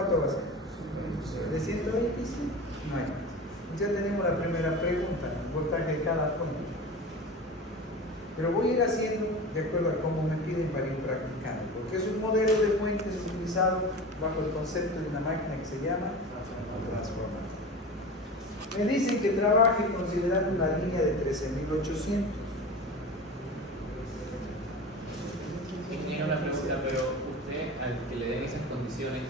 cuánto va a ser? ¿De 125? No hay más. Ya tenemos la primera pregunta, el voltaje de cada fuente. Pero voy a ir haciendo de acuerdo a cómo me piden para ir practicando, porque es un modelo de fuentes utilizado bajo el concepto de una máquina que se llama transformador. Me dicen que trabaje considerando una línea de 13.800. Tenía una pregunta, pero usted, al que le den esas condiciones,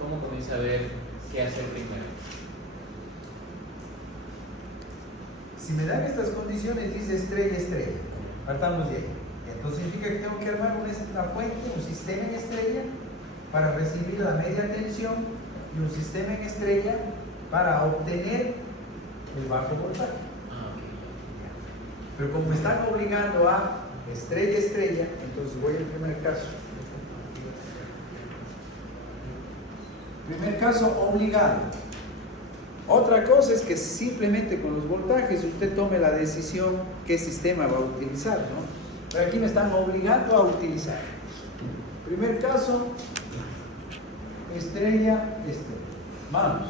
¿cómo comienza a ver qué hacer primero? Si me dan estas condiciones, dice estrella, estrella. Partamos de ahí. Entonces significa que tengo que armar una fuente, un sistema en estrella para recibir la media tensión y un sistema en estrella para obtener el bajo voltaje. Ah, ok. Pero como me están obligando a estrella, estrella, entonces voy al primer caso. Primer caso, obligado. Otra cosa es que simplemente con los voltajes usted tome la decisión qué sistema va a utilizar, ¿no? Pero aquí me están obligando a utilizar. Primer caso, estrella, estrella. Vamos.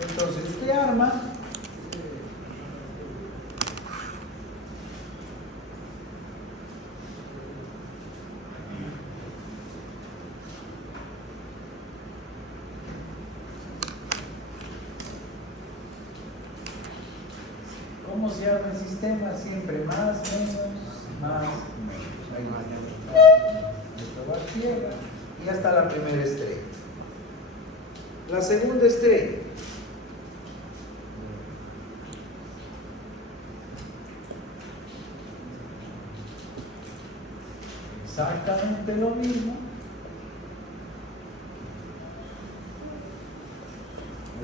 Entonces usted arma ¿cómo se arma el sistema? Siempre más, menos, más, menos. Ahí va. Esto va a tierra y hasta la primera estrella. La segunda estrella. Exactamente lo mismo.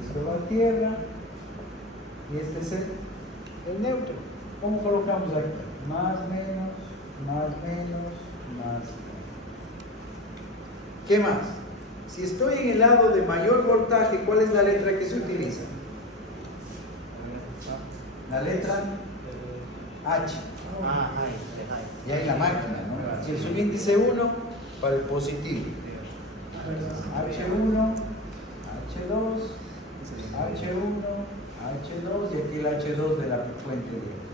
Esto va a tierra y este es el neutro. ¿Cómo colocamos aquí? Más, menos, más, menos, más, menos. ¿Qué más? Si estoy en el lado de mayor voltaje, ¿cuál es la letra que se utiliza? La letra H. Y ahí la máquina, ¿no? Y el subíndice 1 para el positivo. H1, H2, H1, H2 y aquí el H2 de la fuente directa.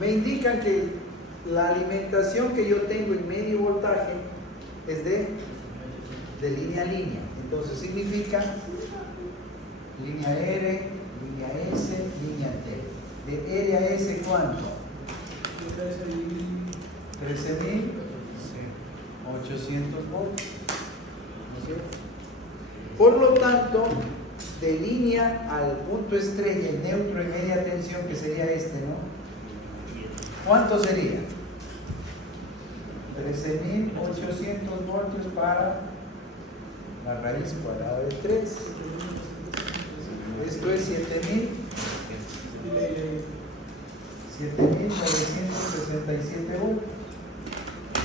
Me indican que la alimentación que yo tengo en medio voltaje es de línea a línea. Entonces significa línea R, línea S, línea T. De R a S, ¿cuánto? 13.800 voltios. ¿No es cierto? Por lo tanto, de línea al punto estrella, el neutro y media tensión, que sería este, ¿no? ¿Cuánto sería? 13.800 voltios para la raíz cuadrada de 3. Esto es 7.967 voltios.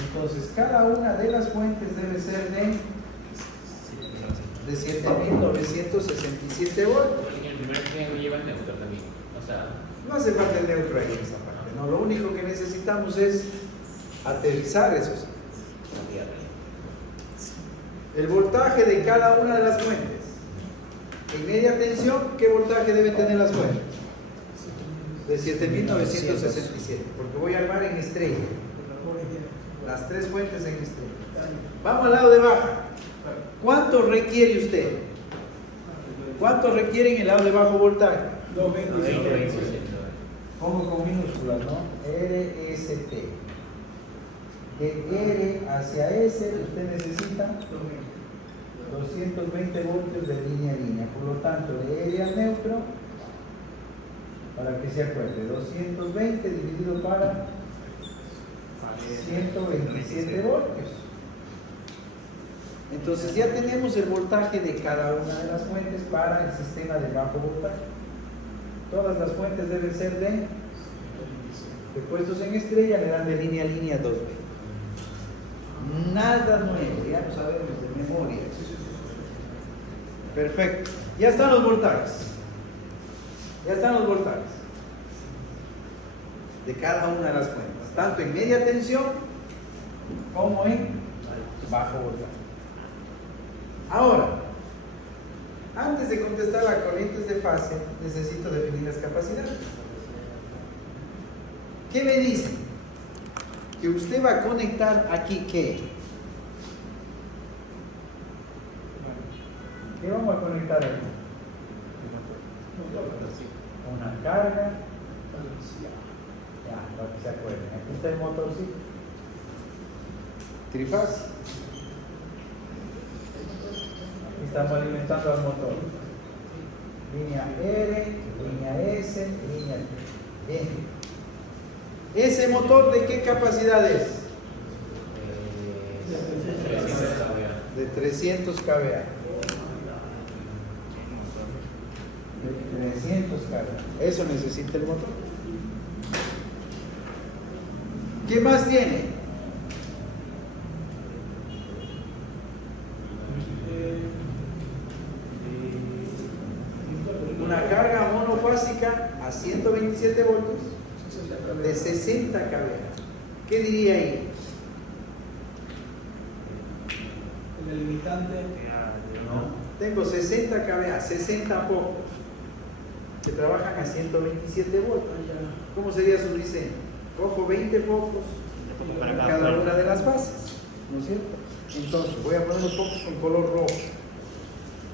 Entonces, cada una de las fuentes debe ser de 7.967 voltios. En el primer triángulo lleva el neutro también. O sea, No hace falta el neutro ahí en esa parte, no. Lo único que necesitamos es aterrizar esos. El voltaje de cada una de las fuentes. En media tensión, ¿qué voltaje deben tener las fuentes? De 7.967, porque voy a armar en estrella. Las tres fuentes en estrella. Vamos al lado de baja. ¿Cuánto requiere usted? ¿Cuánto requiere en el lado de bajo voltaje? 220. Pongo con minúsculas, ¿no? RST. De R hacia S usted necesita 220 voltios de línea a línea. Por lo tanto, de R al neutro, para que se acuerde, 220 dividido para 127 voltios. Entonces ya tenemos el voltaje de cada una de las fuentes para el sistema de bajo voltaje. Todas las fuentes deben ser de puestos en estrella, le dan de línea a línea 220. Nada nuevo, ya lo sabemos de memoria. Perfecto. Ya están los voltajes. Ya están los voltajes de cada una de las fuentes, tanto en media tensión como en bajo voltaje. Ahora, antes de contestar a corrientes de fase, necesito definir las capacidades. ¿Qué me dicen? Que usted va a conectar aquí, ¿qué? ¿Qué vamos a conectar aquí? Una carga. Ya, para que se acuerden. Aquí está el motorcito. Trifásico. Aquí estamos alimentando al motor. Línea R, línea S, línea T. Bien. ¿Ese motor de qué capacidad es? De 300 kVA. De 300 kVA. Eso necesita el motor. ¿Qué más tiene? Una carga monofásica a 127 voltios de 60 kVA. ¿Qué diría ahí? El limitante. No. Tengo 60 kVA, 60 pocos que trabajan a 127 voltios. ¿Cómo sería su diseño? Cojo 20 focos en cada una de las bases, ¿no es cierto? Entonces voy a poner los focos con color rojo.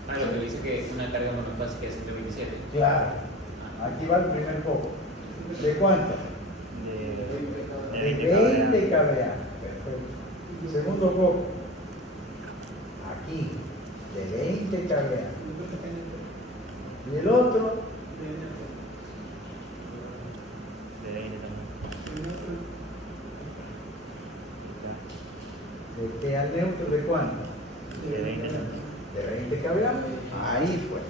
Ah, lo que dice que es una carga monofásica de 127. Claro, aquí va el primer foco. ¿De cuánto? De 20 kVA. Perfecto. Segundo foco. Aquí, de 20 kVA. Y el otro, De 20 también. de T al neutro, ¿de cuánto? De 20 también. De 20 kVA. Ahí fue.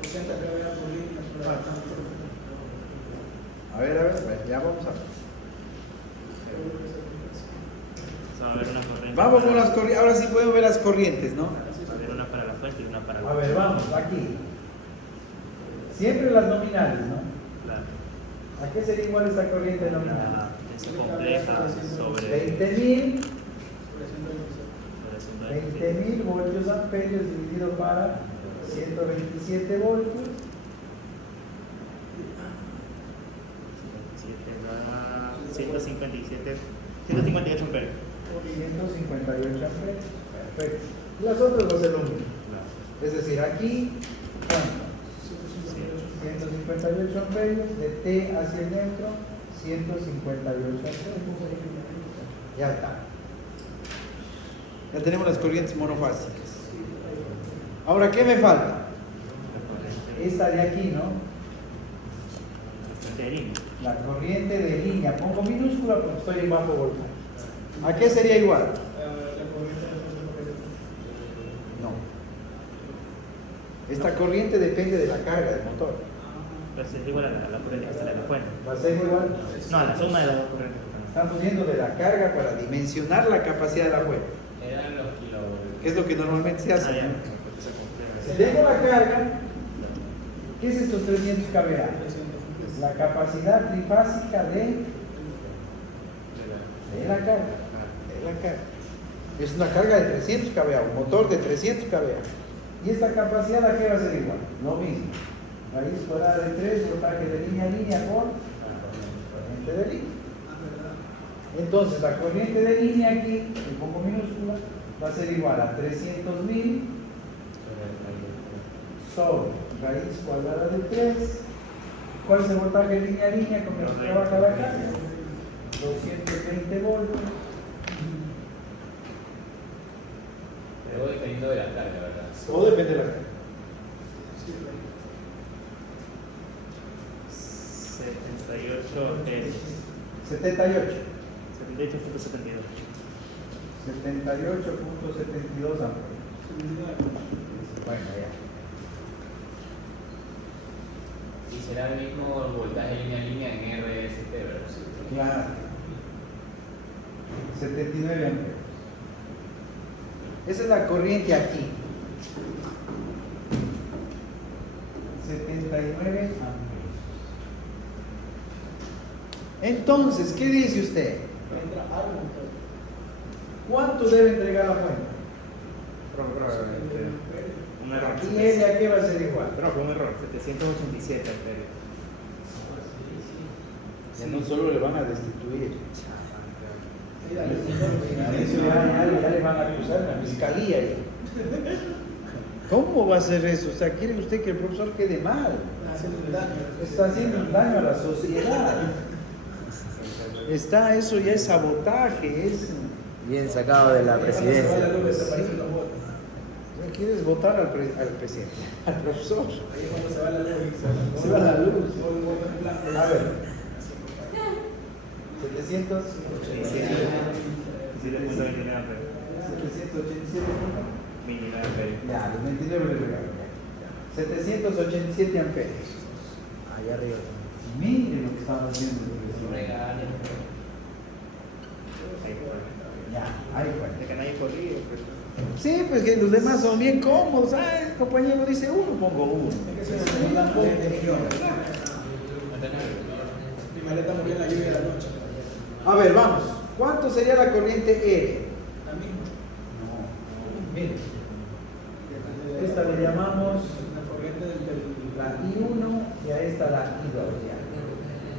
80 kVA por línea por la A ver, ya vamos a ver. Va a haber una corriente. Vamos con las corrientes. Ahora sí podemos ver las corrientes, ¿no? Va a haber una para la fuente y una para la A ver, vamos, aquí. Siempre las nominales, ¿no? Claro. ¿A qué sería igual esta corriente nominal? Es compleja sobre 20.000 sobre 20.000 voltios amperios dividido para 127 voltios. 157, 158 amperios. 158 amperios. Perfecto. Y las otras va a ser lo mismo. Es decir, aquí, ¿cuánto? 158 amperios, de T hacia el neutro, 158 amperios. Ya está. Ya tenemos las corrientes monofásicas. Ahora, ¿qué me falta? Esta de aquí, ¿no? De línea. La corriente de línea. Pongo minúscula porque estoy en bajo voltaje. ¿A qué sería igual? No. Esta corriente depende de la carga del motor. Entonces es igual a la corriente que está en la fuente. ¿Va a ser igual? No, a la suma de las dos corrientes. Estamos viendo de la carga para dimensionar la capacidad de la fuente. Eran los kilovoltios. Que es lo que normalmente se hace. Ah, ya. Si tengo la carga, ¿qué es estos 300 kVA? La capacidad trifásica de la carga. De la carga. Es una carga de 300 kVA, un motor de 300 kVA. ¿Y esta capacidad a qué va a ser igual? Lo mismo. Raíz cuadrada de 3, voltaje de línea a línea por corriente de línea. Entonces la corriente de línea aquí, le pongo minúscula, va a ser igual a 300.000 sobre raíz cuadrada de 3. ¿Cuál es el voltaje de línea a línea con el que trabaja la carga? 220 voltios. Luego dependiendo de la carga, ¿verdad? Todo depende de la carga. 78 es 78. 78.72. 78.72 amperes. Bueno, ya. Y será el mismo voltaje línea a línea en RST, ¿verdad? Claro. 79 amperes. Esa es la corriente aquí. 79 amperes. Entonces, ¿qué dice usted? Entra algo. ¿Cuánto debe entregar la fuente? Un error. Aquí L a qué va a ser igual. Profe, un error. 787 amperios. Ya no solo le van a destituir. Mira, Eso ya le van a acusar a la fiscalía. ¿Cómo va a ser eso? O sea, ¿quiere usted que el profesor quede mal? Está haciendo un daño a la sociedad. Eso ya es sabotaje, es... Bien sacado de la presidencia. ¿Quieres votar al presidente? Al profesor. Ahí cuando se va la luz. Se va la luz. Todo el voto en blanco. A ver. 700. 7.29 amperios. 787. Milinar amperios. Ya, los 29 le regalo. 787 amperios. Ahí arriba. Miren lo que están haciendo los vecinos. Ya, ahí fue. De que nadie corría, pues. Sí, pues que los demás son bien cómodos. Ah, el compañero dice uno, pongo uno. Es que se me blanco de millones. Mi maleta murió en la lluvia de la noche. A ver, vamos. ¿Cuánto sería la corriente R? La misma. No. Miren. Esta le llamamos La corriente del. la I1 y a esta la I2.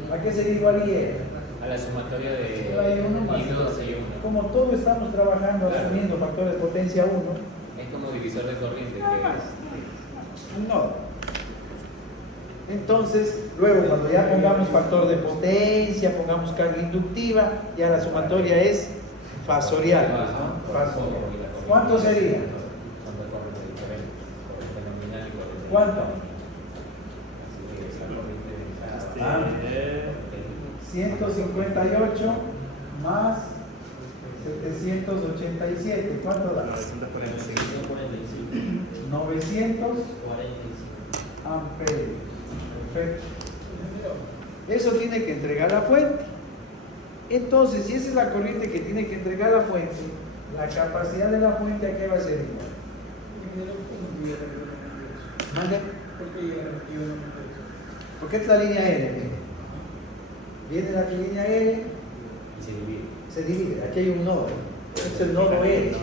Ya. ¿A qué sería igual IR? A la sumatoria de La I1 más I2 y 1. Como todo estamos trabajando Claro. asumiendo factor de potencia 1, Es como divisor de corriente. nada más. Que Un nodo. Entonces, luego cuando ya pongamos factor de potencia, pongamos carga inductiva, ya la sumatoria es fasorial, pues, ¿no? Fasorial. ¿Cuánto sería? Son dos corrientes diferentes. Corriente nominal y corriente. ¿Cuánto? Así que esa corriente de Ah. 158 más 787. ¿Cuánto da? 900 amperios. Perfecto. Eso tiene que entregar la fuente. Entonces, si esa es la corriente que tiene que entregar la fuente, la capacidad de la fuente, ¿a qué va a ser igual? ¿Mande? Porque esta es la línea L. Mire. Viene la línea L, Y se divide. se divide. Aquí hay un nodo. Este es el nodo L. Que llevamos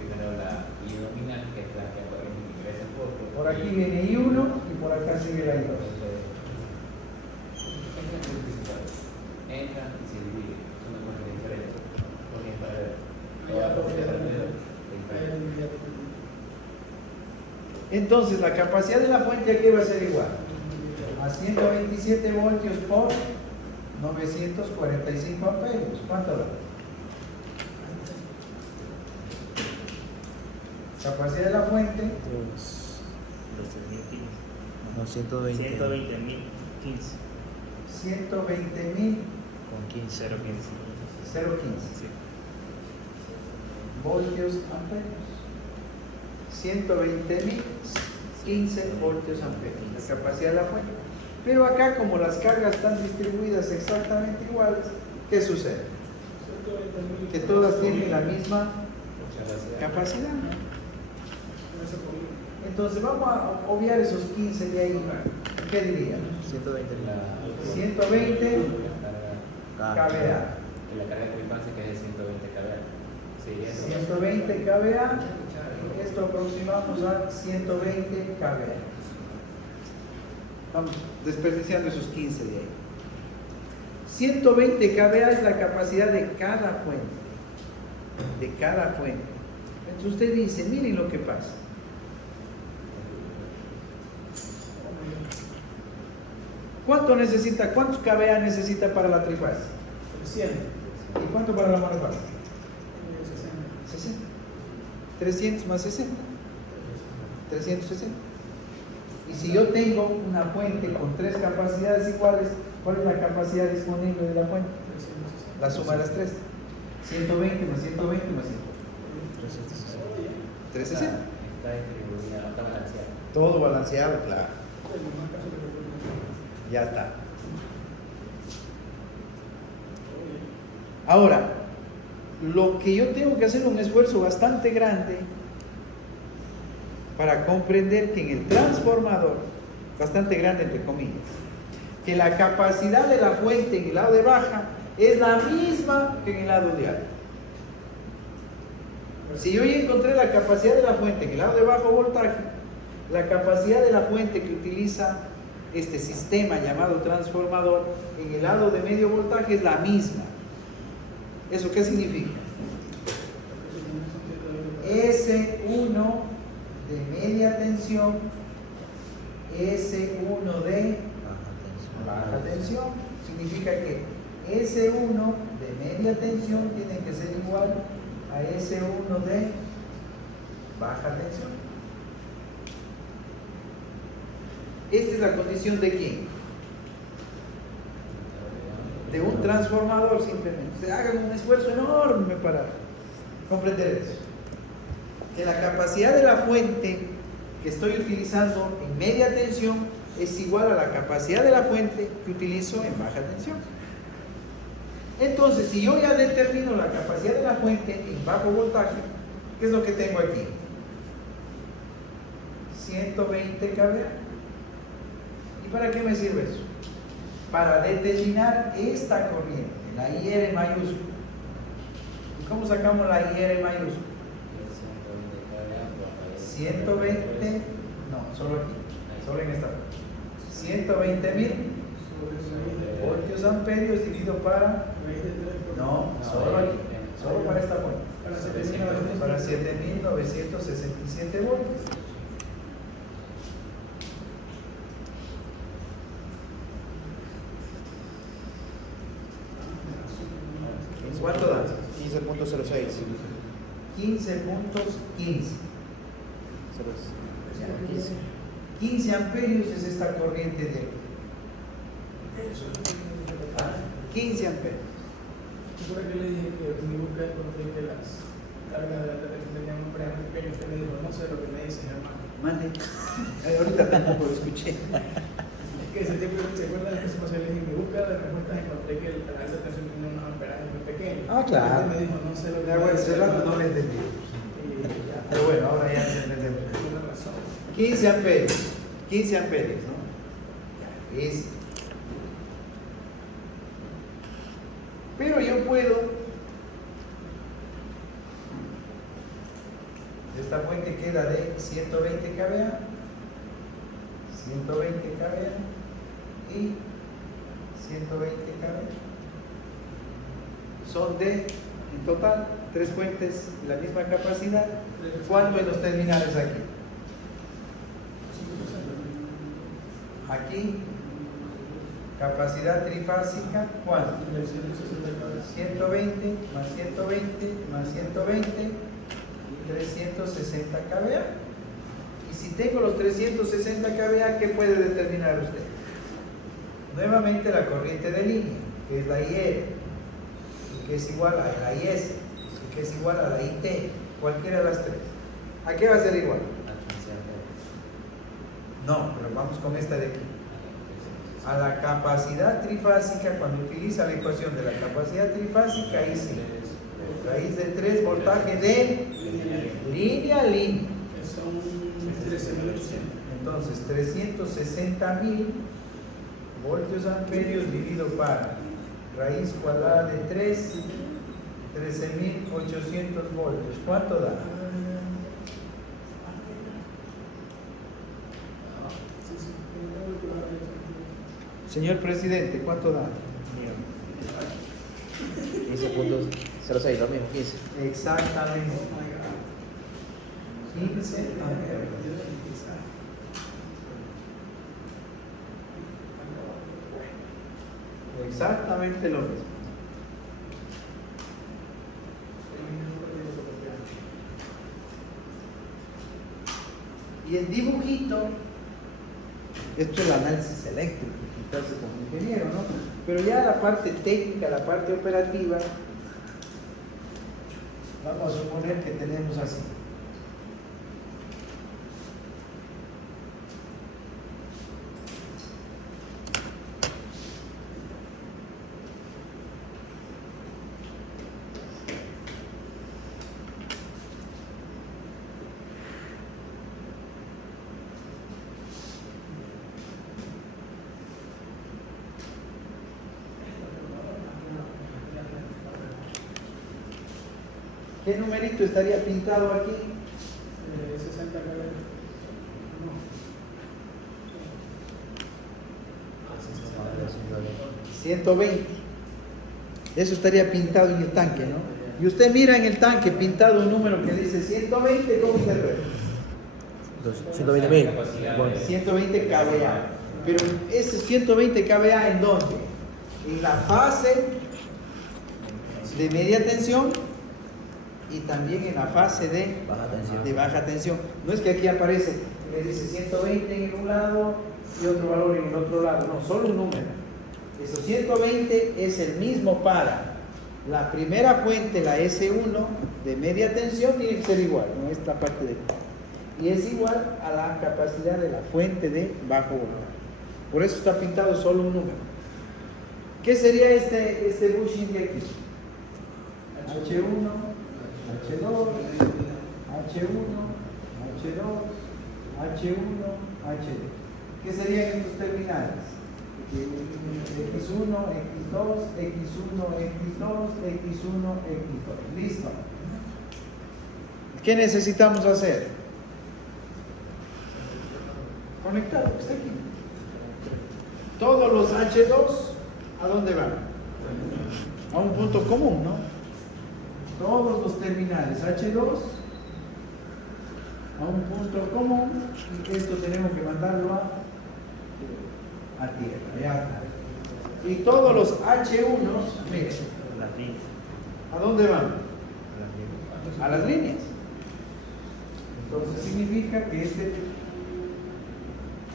primero la I nominal, que es la que corriente que ingresa por. Por aquí viene I1 y por acá sigue la I2. Entra y se divide. Son dos cosas diferentes. Porque es para ver. Toda corriente alrededor es diferente. Entonces, la capacidad de la fuente aquí va a ser igual a 127 voltios por 945 amperios. ¿Cuánto da? Capacidad de la fuente, No, 120. 120.015. 120.000 Con 15. 0.15. 015 Sí. voltios amperios. 120.015 voltios amperios, la capacidad de la fuente. Pero acá, como las cargas están distribuidas exactamente iguales, ¿qué sucede? Que todas tienen la misma capacidad. Entonces vamos a obviar esos 15 de ahí. ¿Qué diría? 120. 120 kVA. Que la carga de tripancia que es de 120 kVA. Sería eso. 120 kVA. Esto aproximamos a 120 kVA. Vamos desperdiciando esos 15 de ahí. 120 kVA es la capacidad de cada fuente. De cada fuente. Entonces usted dice, miren lo que pasa. ¿Cuánto necesita? ¿Cuántos kVA necesita para la trifase? 100. ¿Y cuánto para la monofase? 60. 300 más 60. 360. Y si yo tengo una fuente con tres capacidades iguales, ¿cuál es la capacidad disponible de la fuente? La suma de las tres. 120 más 120 más 120. 360. Está distribuida, no está balanceada. Todo balanceado, claro. Ya está. Ahora, lo que yo tengo que hacer es un esfuerzo bastante grande para comprender que en el transformador, bastante grande entre comillas, que la capacidad de la fuente en el lado de baja es la misma que en el lado de alta. Si yo ya encontré la capacidad de la fuente en el lado de bajo voltaje, la capacidad de la fuente que utiliza este sistema llamado transformador en el lado de medio voltaje es la misma. ¿Eso qué significa? S1 de media tensión, S1 de baja tensión. Significa que S1 de media tensión tiene que ser igual a S1 de baja tensión. Esta es la condición de quién? De un transformador simplemente. Se hagan un esfuerzo enorme para comprender eso. Que la capacidad de la fuente que estoy utilizando en media tensión es igual a la capacidad de la fuente que utilizo en baja tensión. Entonces, si yo ya determino la capacidad de la fuente en bajo voltaje, ¿qué es lo que tengo aquí? 120 kVA. ¿Y para qué me sirve eso? Para determinar esta corriente, la IR mayúscula. ¿Y cómo sacamos la IR mayúscula? 120, no, solo aquí, solo en esta. 120.000 voltios amperios dividido para, no, solo aquí, solo para esta fuente, para 7.967 voltios. ¿Cuánto da? 15.06. 15 puntos 15. 15 amperios es esta corriente de aquí. 15 amperios. ¿Por qué le dije que en mi búsqueda encontré que las cargas de alta tensión tenían un preámbulo pequeño? Usted me dijo, no sé lo que me dices, hermano. Mande. Ahorita tampoco lo escuché. Es que ese tiempo, ¿se acuerdan de que se pasó? Le dije, en mi búsqueda de respuestas encontré que la alta tensión tenía unos amperajes muy pequeños. Ah, claro. Usted me dijo, no sé lo que Ya, bueno, Celano no le entendí. Pero bueno, ahora ya entendemos. Tiene razón. 15 amperios. 15 amperios, ¿no? Es. Pero yo puedo. Esta fuente queda de 120 kVA. 120 kVA. Y 120 kVA. Son de, en total, 3 fuentes de la misma capacidad. ¿Cuánto en los terminales aquí? Aquí, capacidad trifásica, ¿cuánto? 120 más 120 más 120, 360 kVA. Y si tengo los 360 kVA, ¿qué puede determinar usted? Nuevamente la corriente de línea, que es la IR, y que es igual a la IS, y que es igual a la IT, cualquiera de las tres. ¿A qué va a ser igual? No, pero vamos con esta de aquí. A la capacidad trifásica, cuando utiliza la ecuación de la capacidad trifásica, ahí sí. Raíz de 3 voltaje de línea a línea. Son 13.800. Entonces, 360.000 voltios amperios dividido para raíz cuadrada de 3, 13.800 voltios. ¿Cuánto da? Señor presidente, ¿cuánto da? 15.06, lo mismo, 15. Exactamente. 15 amperes. Exactamente lo mismo. Y el dibujito, esto es el análisis eléctrico, que usted hace como ingeniero, ¿no? Pero ya la parte técnica, la parte operativa, vamos a suponer que tenemos así. ¿Qué numerito estaría pintado aquí? 60 kb. 120. Eso estaría pintado en el tanque, ¿no? Y usted mira en el tanque pintado un número que dice 120, ¿cómo interpreta? 120.000. Bueno, 120 kVA. Pero ese 120 kVA, ¿en dónde? En la fase de media tensión y también en la fase de baja tensión. baja tensión. No es que aquí aparece, me dice 120 en un lado y otro valor en el otro lado. No, solo un número. Esos 120 es el mismo para la primera fuente, la S1 de media tensión, tiene que ser igual, no esta parte de aquí. Y es igual a la capacidad de la fuente de bajo voltaje. Por eso está pintado solo un número. ¿Qué sería este bushing de aquí? H1, H2, H1, H2, H1, H2. ¿Qué serían estos terminales? X1, X2, X1, X2, X1, X2. Listo. ¿Qué necesitamos hacer? Conectar, está aquí. Todos los H2, ¿a dónde van? A un punto común, ¿no? Todos los terminales H2 a un punto común, y esto tenemos que mandarlo a tierra, ya está. Y todos los H1s, miren, Las líneas. ¿a dónde van? Las líneas. A las líneas. Entonces significa que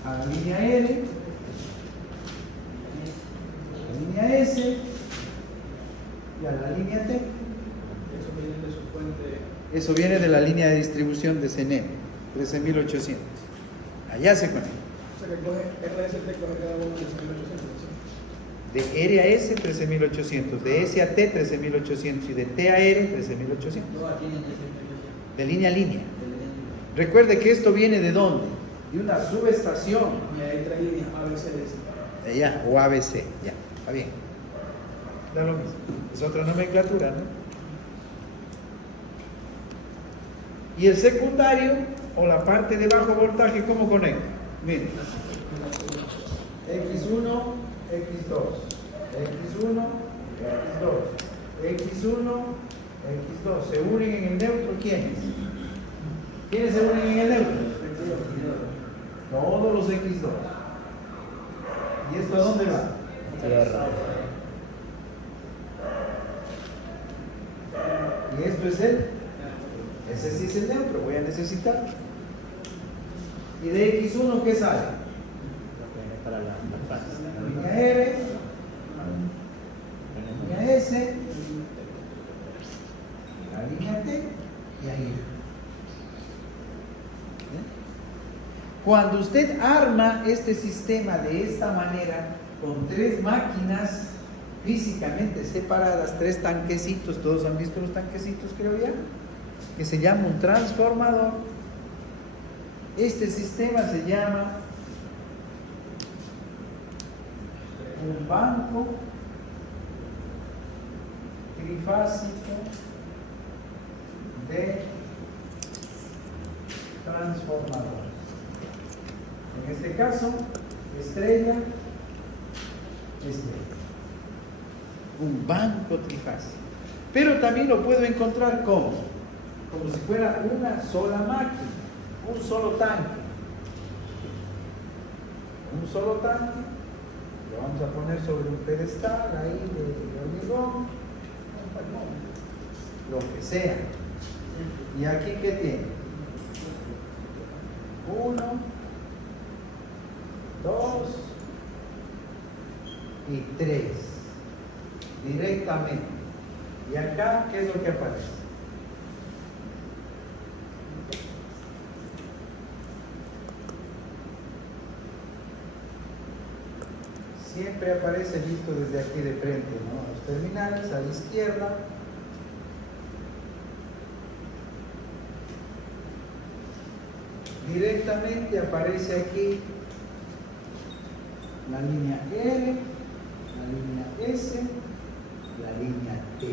a la línea L, a la línea S y a la línea T. Eso viene de su fuente. Eso viene de la línea de distribución de CNE, 13800. Allá se conecta. O sea que coge RST coge cada uno de 1800. De R a S, 13800. De S a T, 13800. Y de T a R, 13800. No, aquí en De línea a línea. Recuerde que esto viene de dónde? De una subestación. Y hay tres líneas ABC. De allá, o ABC. Ya, está bien. Da lo mismo. Es otra nomenclatura, ¿no? Y el secundario, o la parte de bajo voltaje, ¿cómo conecta? Miren. X1, X2, X1, X2, X1, X2. ¿Se unen en el neutro quiénes? ¿Quiénes se unen en el neutro? Todos los X2. ¿Y esto a dónde va? Tierra. Y esto es ese sí es el neutro, voy a necesitar. ¿Y de X1 qué sale? Para las fases. La línea R, la línea S, la línea T y ahí. Cuando usted arma este sistema de esta manera, con tres máquinas físicamente separadas, tres tanquecitos, todos han visto los tanquecitos, creo ya, que se llama un transformador. Este sistema se llama un banco trifásico de transformadores. En este caso, estrella, estrella. Un banco trifásico. Pero también lo puedo encontrar como si fuera una sola máquina, un solo tanque. Un solo tanque, lo vamos a poner sobre un pedestal ahí de hormigón, lo que sea. ¿Y aquí qué tiene? 1, 2 y 3 directamente. Y acá, ¿qué es lo que aparece? Siempre aparece visto desde aquí de frente, ¿no? Los terminales a la izquierda. Directamente aparece aquí la línea R, la línea S, la línea T.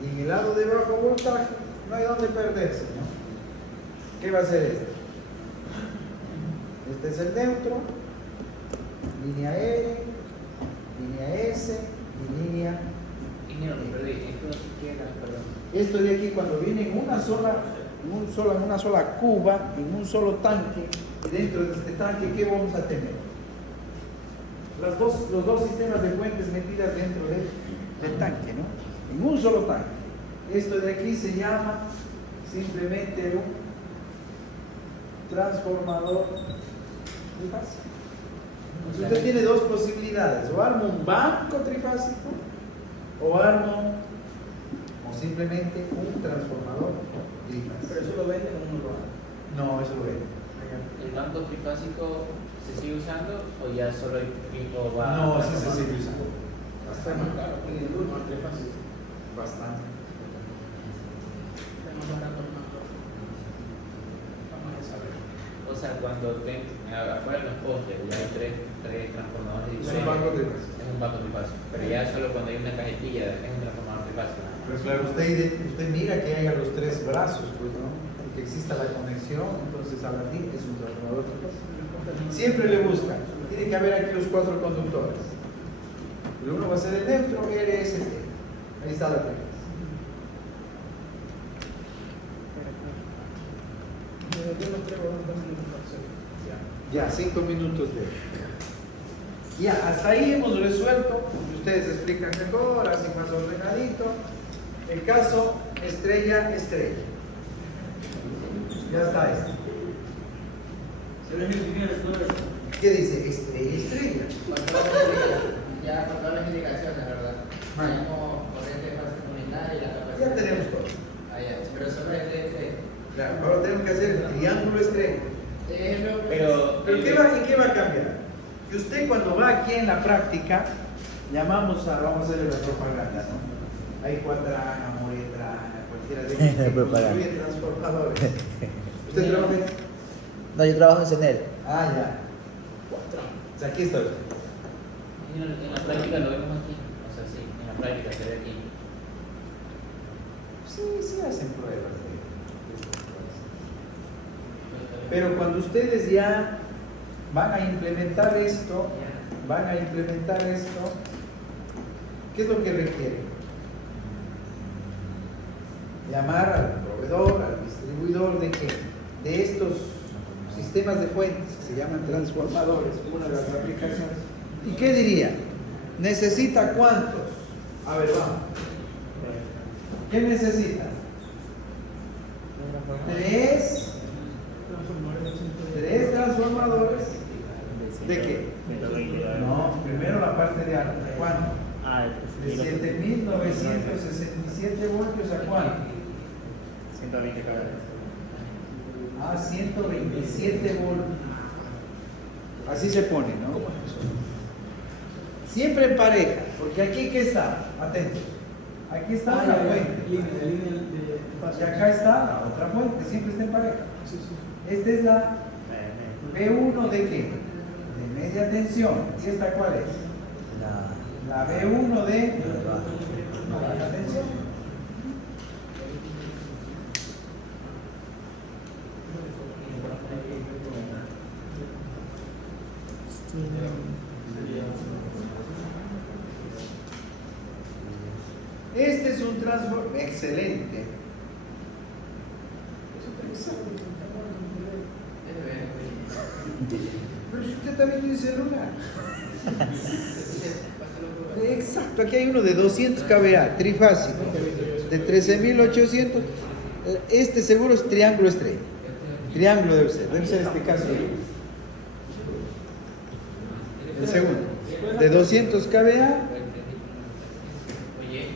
Y en el lado de bajo voltaje no hay donde perderse, ¿no? ¿Qué va a ser este? Este es el neutro, línea R, línea S y línea. Ingeniero, me perdí. Esto qué era, perdón. Esto de aquí cuando viene en una sola cuba, en un solo tanque, y dentro de este tanque, ¿qué vamos a tener? Los dos sistemas de fuentes metidas dentro del tanque, ¿no? En un solo tanque. Esto de aquí se llama simplemente un transformador trifásico. Entonces usted tiene dos posibilidades: o arma un banco trifásico o arma o simplemente un transformador trifásico. Pero eso lo venden o no lo hacen. No, eso lo vende. ¿El banco trifásico se sigue usando o ya solo el pico va? No, sí se sigue usando. Está más caro, porque el duro es fácil. Bastante. Está más barato, más barato. Vamos a saber. O sea, cuando afuera en los postes ya hay tres transformadores Es un diferentes. banco trifásico. Es un banco trifásico. Pero ya solo cuando hay una cajetilla es un transformador trifásico. ¿No? Pues claro, usted mira que haya los tres brazos, pues, ¿no? Que exista la conexión, entonces a la TIC es un transformador trifásico. Siempre le busca, tiene que haber aquí los cuatro conductores. El uno va a ser el neutro, RST. Ahí está la TIC. Ya, 5 minutos de. Ya, hasta ahí hemos resuelto. Ustedes explican mejor, así más ordenadito. El caso estrella. Ya está esto. ¿Qué dice? Estrella. Ya con todas las indicaciones, ¿verdad? Vale. Tenemos corriente de fase nominal y la capacidad. Ya tenemos todo. Ah, ya. Pero sobre el Claro, ahora tenemos que hacer el triángulo estrella. Pero ¿Pero en qué va a cambiar? Que usted cuando va aquí en la práctica, vamos a hacerle la propaganda, ¿no? Hay Cuatrana, Moretrana, cualquiera de ellos que Propaganda. construyen transformadores. ¿Usted trabaja en? No, yo trabajo en CENEL. Ah, ya. O sea, aquí estoy. en la práctica lo vemos aquí. O sea, sí, en la práctica se ve aquí. Sí hacen pruebas de estas cosas. Pero cuando ustedes ya van a implementar esto, ¿qué es lo que requieren? Llamar al proveedor, al distribuidor de qué? De estos sistemas de fuentes que se llaman transformadores, una de las aplicaciones. ¿Y qué diría? ¿Necesita cuántos? A ver, vamos. ¿Qué necesita? Tres transformadores. ¿De qué? No, primero la parte de alta. ¿Cuánto? De 7.967 voltios a cuánto? 120 caballos. A 127 voltios. Así se pone, ¿no? Siempre en pareja, porque aquí ¿qué está? Atentos. Aquí está la fuente. Y acá está la otra fuente, siempre está en pareja. Esta es la B1 de qué? De media tensión. ¿Y esta cuál es? La B1 de baja tensión. Este es un transformador excelente. Pero si usted también tiene celular. Exacto, aquí hay uno de 200 kVA, trifásico, de 13.800. Este seguro es triángulo estrella. Triángulo debe ser este caso. El segundo, de 200 kVA. Oye,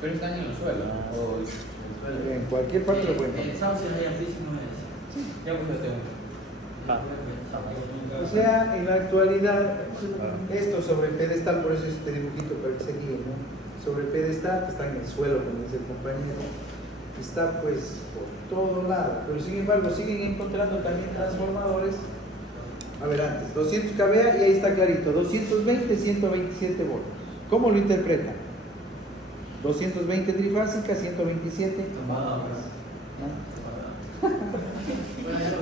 pero están en el suelo, ¿no? O el suelo. En cualquier parte lo pueden poner. El sauce es amplísimo. Ya pusiste uno. O sea, en la actualidad, esto sobre el pedestal, por eso es este dibujito para que se guíe, ¿no? Sobre el pedestal, que está en el suelo, como dice el compañero, está pues por todo lado, pero sin embargo siguen encontrando también transformadores. A ver, antes, 200 kVA y ahí está clarito, 220, 127 voltios. ¿Cómo lo interpretan? 220 trifásica, 127. Vamos.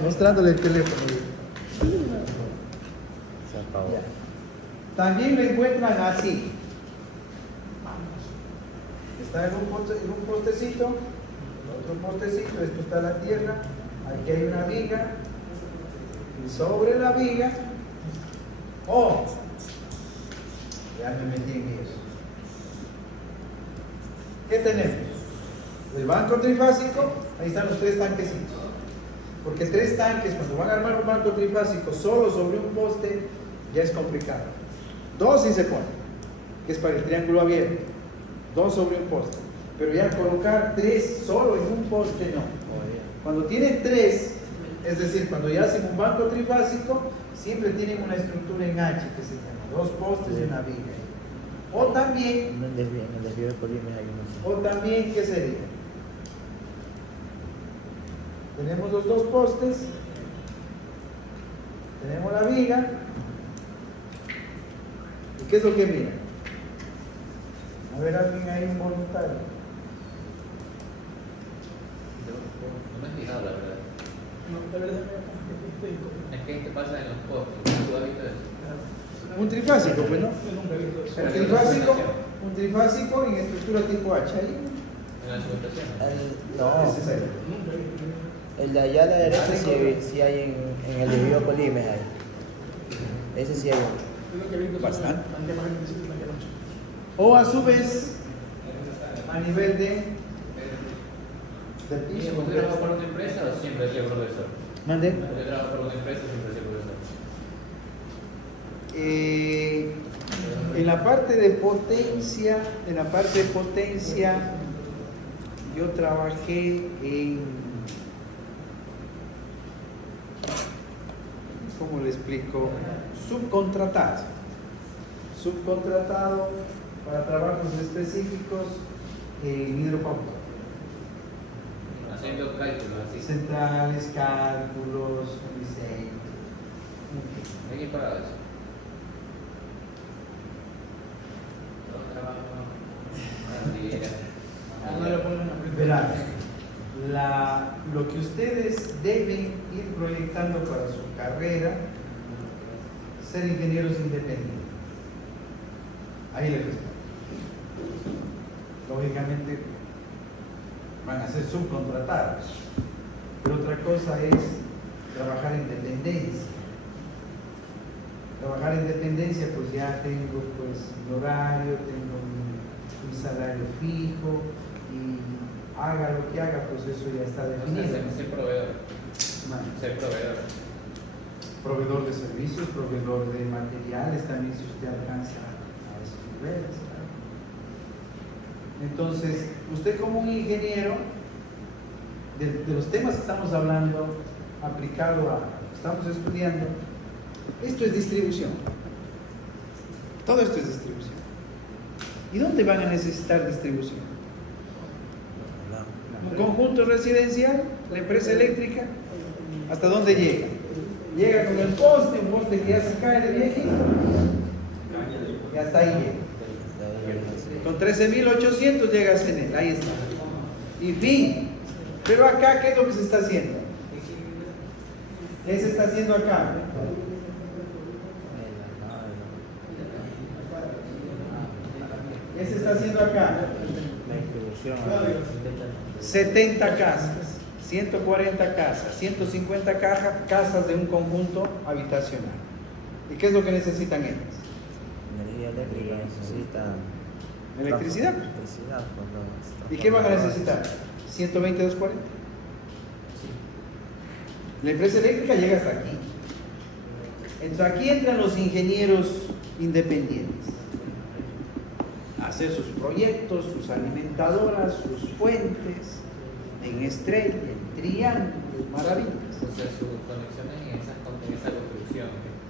Mostrándole el teléfono. Se acabó. Ya. También lo encuentran así. Está en un postecito, otro postecito, esto está la tierra, aquí hay una viga, y sobre la viga, ya me metí en eso. ¿Qué tenemos? El banco trifásico, ahí están los 3 tanquecitos. Porque 3 tanques, cuando van a armar un banco trifásico solo sobre un poste, ya es complicado. 2 sí se pone, que es para el triángulo abierto. 2 sobre un poste. Pero ya colocar 3 solo en un poste no. Cuando tienen 3, es decir, cuando ya hacen un banco trifásico, siempre tienen una estructura en H que se llama 2 postes y una viga. O también, En el desvío de Colima hay unos. ¿qué sería? Tenemos los 2 postes, tenemos la viga, ¿y qué es lo que mira? A ver, alguien ahí, un voluntario. No me he fijado, la verdad. No, de verdad no. Es que, ¿qué pasa en los postes? ¿Tú has visto eso? Un trifásico, pues, ¿no? Yo nunca he visto eso. Un trifásico en estructura tipo H. Ahí. En la subestación. No, Ese es ahí. Nunca he visto. el de allá a la derecha sí hay en el desvío de Colima ahí. Ese sí hay uno. Yo lo que he visto Bastante. son más grandes que la noche. O a su vez, a nivel del ¿Y piso. usted trabaja para una empresa o siempre ha sido profesor? Mande. ¿Usted trabaja para una empresa o siempre ha sido profesor? En la parte de potencia, yo trabajé en, ¿cómo le explico? Subcontratado para trabajos específicos en hidropower. Haciendo cálculos así. Centrales, cálculos, diseño. ¿De quién pagaba eso? No trabajo. Así era. No lo ponen a Verán, lo que ustedes deben ir proyectando para su carrera, ser ingenieros independientes. Ahí les respondo. Lógicamente van a ser subcontratados, pero otra cosa es trabajar en dependencia. Trabajar en dependencia, pues ya tengo pues mi horario, tengo mi salario fijo, y haga lo que haga, pues eso ya está definido. Ser proveedor. Bueno, Ser proveedor. proveedor de servicios, proveedor de materiales, también si usted alcanza a esos niveles. ¿Claro? Entonces, usted como un ingeniero, de los temas que estamos hablando, aplicado a lo que estamos estudiando, esto es distribución. Todo esto es distribución. ¿Y dónde van a necesitar distribución? Un conjunto residencial, la empresa eléctrica, ¿hasta dónde llega? Llega con el poste, un poste que ya se cae de viejito, y hasta ahí llega. Con 13.800 llega a CENEL, ahí está. Y fin. Pero acá, ¿qué es lo que se está haciendo? ¿Qué se está haciendo acá? ¿Qué se está haciendo acá? La distribución. 70 casas, 140 casas, 150 casas de un conjunto habitacional. ¿Y qué es lo que necesitan ellas? Energía eléctrica necesita. Electricidad. Electricidad. ¿Y qué van a necesitar? 120, 240. La empresa eléctrica llega hasta aquí. Entonces aquí entran los ingenieros independientes a hacer sus proyectos, sus alimentadoras, sus fuentes, en estrella, en triángulos, maravillas. O sea, sus conexiones en esa construcción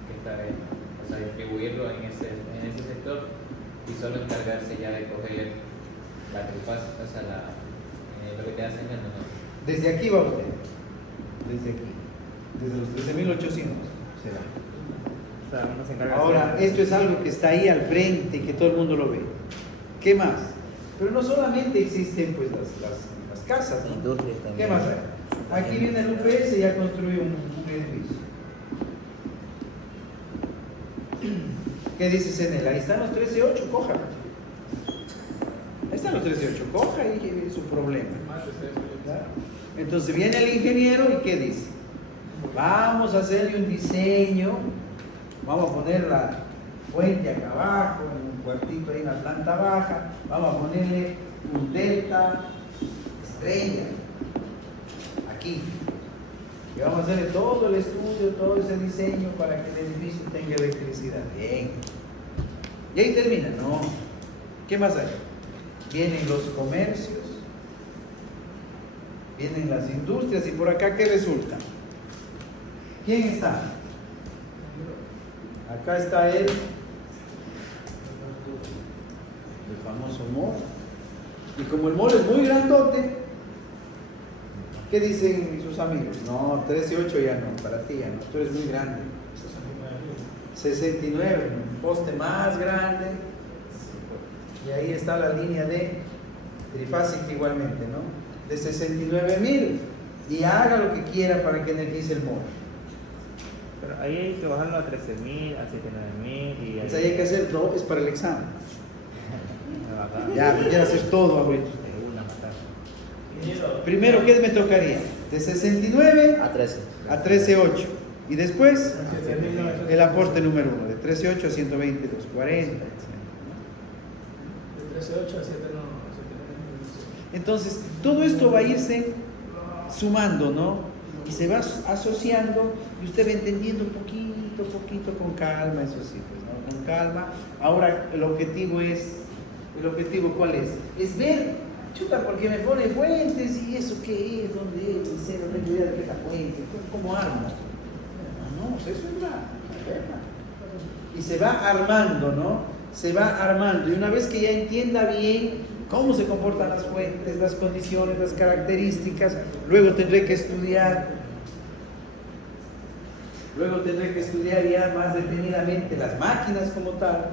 que está ahí. O sea, distribuirlo en ese sector y solo encargarse ya de coger la trifásica, o sea, lo que te hacen en el. Desde aquí va usted. Desde aquí. Desde los 13.800 se va. O sea, uno se encarga Ahora, de- esto es algo que está ahí al frente y que todo el mundo lo ve. ¿Qué más? Pero no solamente existen pues las casas, ¿no? Industrias ¿Qué también. más hay? Aquí viene el UPS y ya construyó un edificio. ¿Qué dice CENEL? Ahí están los 13.8, coja. Ahí están los 13.8, coja y es su problema. Claro. Entonces viene el ingeniero y ¿qué dice? Vamos a hacerle un diseño, vamos a poner la fuente acá abajo, un cuartito ahí en la planta baja, vamos a ponerle un delta estrella aquí. Y vamos a hacerle todo el estudio, todo ese diseño para que el edificio tenga electricidad. Bien. Y ahí termina, no. ¿Qué más hay? Vienen los comercios, vienen las industrias y por acá ¿qué resulta? ¿Quién está? Acá está el famoso mall. Y como el mall es muy grandote, ¿qué dicen sus amigos? No, 13.8 ya no, para ti ya no, tú eres muy grande. 69, un poste más grande. Y ahí está la línea de trifásica igualmente, ¿no? De 69.000. Y haga lo que quiera para que energice el mall. Pero ahí hay que bajarlo a 13.000, a 79.000 y Entonces ahí hay que hacer dos, es para el examen. Me Ya, me quiero hacer todo ahorita. una matar. Primero, ¿qué me tocaría? De 69 A 13. a 13.8. Y después, el aporte número 1, de 13.8 a 122, 40, etc. De 13.8 a 7 no. Entonces, todo esto va a irse sumando, ¿no? Y se va asociando y usted va entendiendo poquito, con calma, eso sí, pues, ¿no? Con calma. Ahora, el objetivo ¿cuál es? Es ver, chuta, porque me pone fuentes y eso qué es, dónde es, cero, no tengo idea de qué es la fuente, cómo armo. No, eso es la regla. Y se va armando, ¿no? Se va armando. Y una vez que ya entienda bien cómo se comportan las fuentes, las condiciones, las características, luego tendré que estudiar ya más detenidamente las máquinas como tal.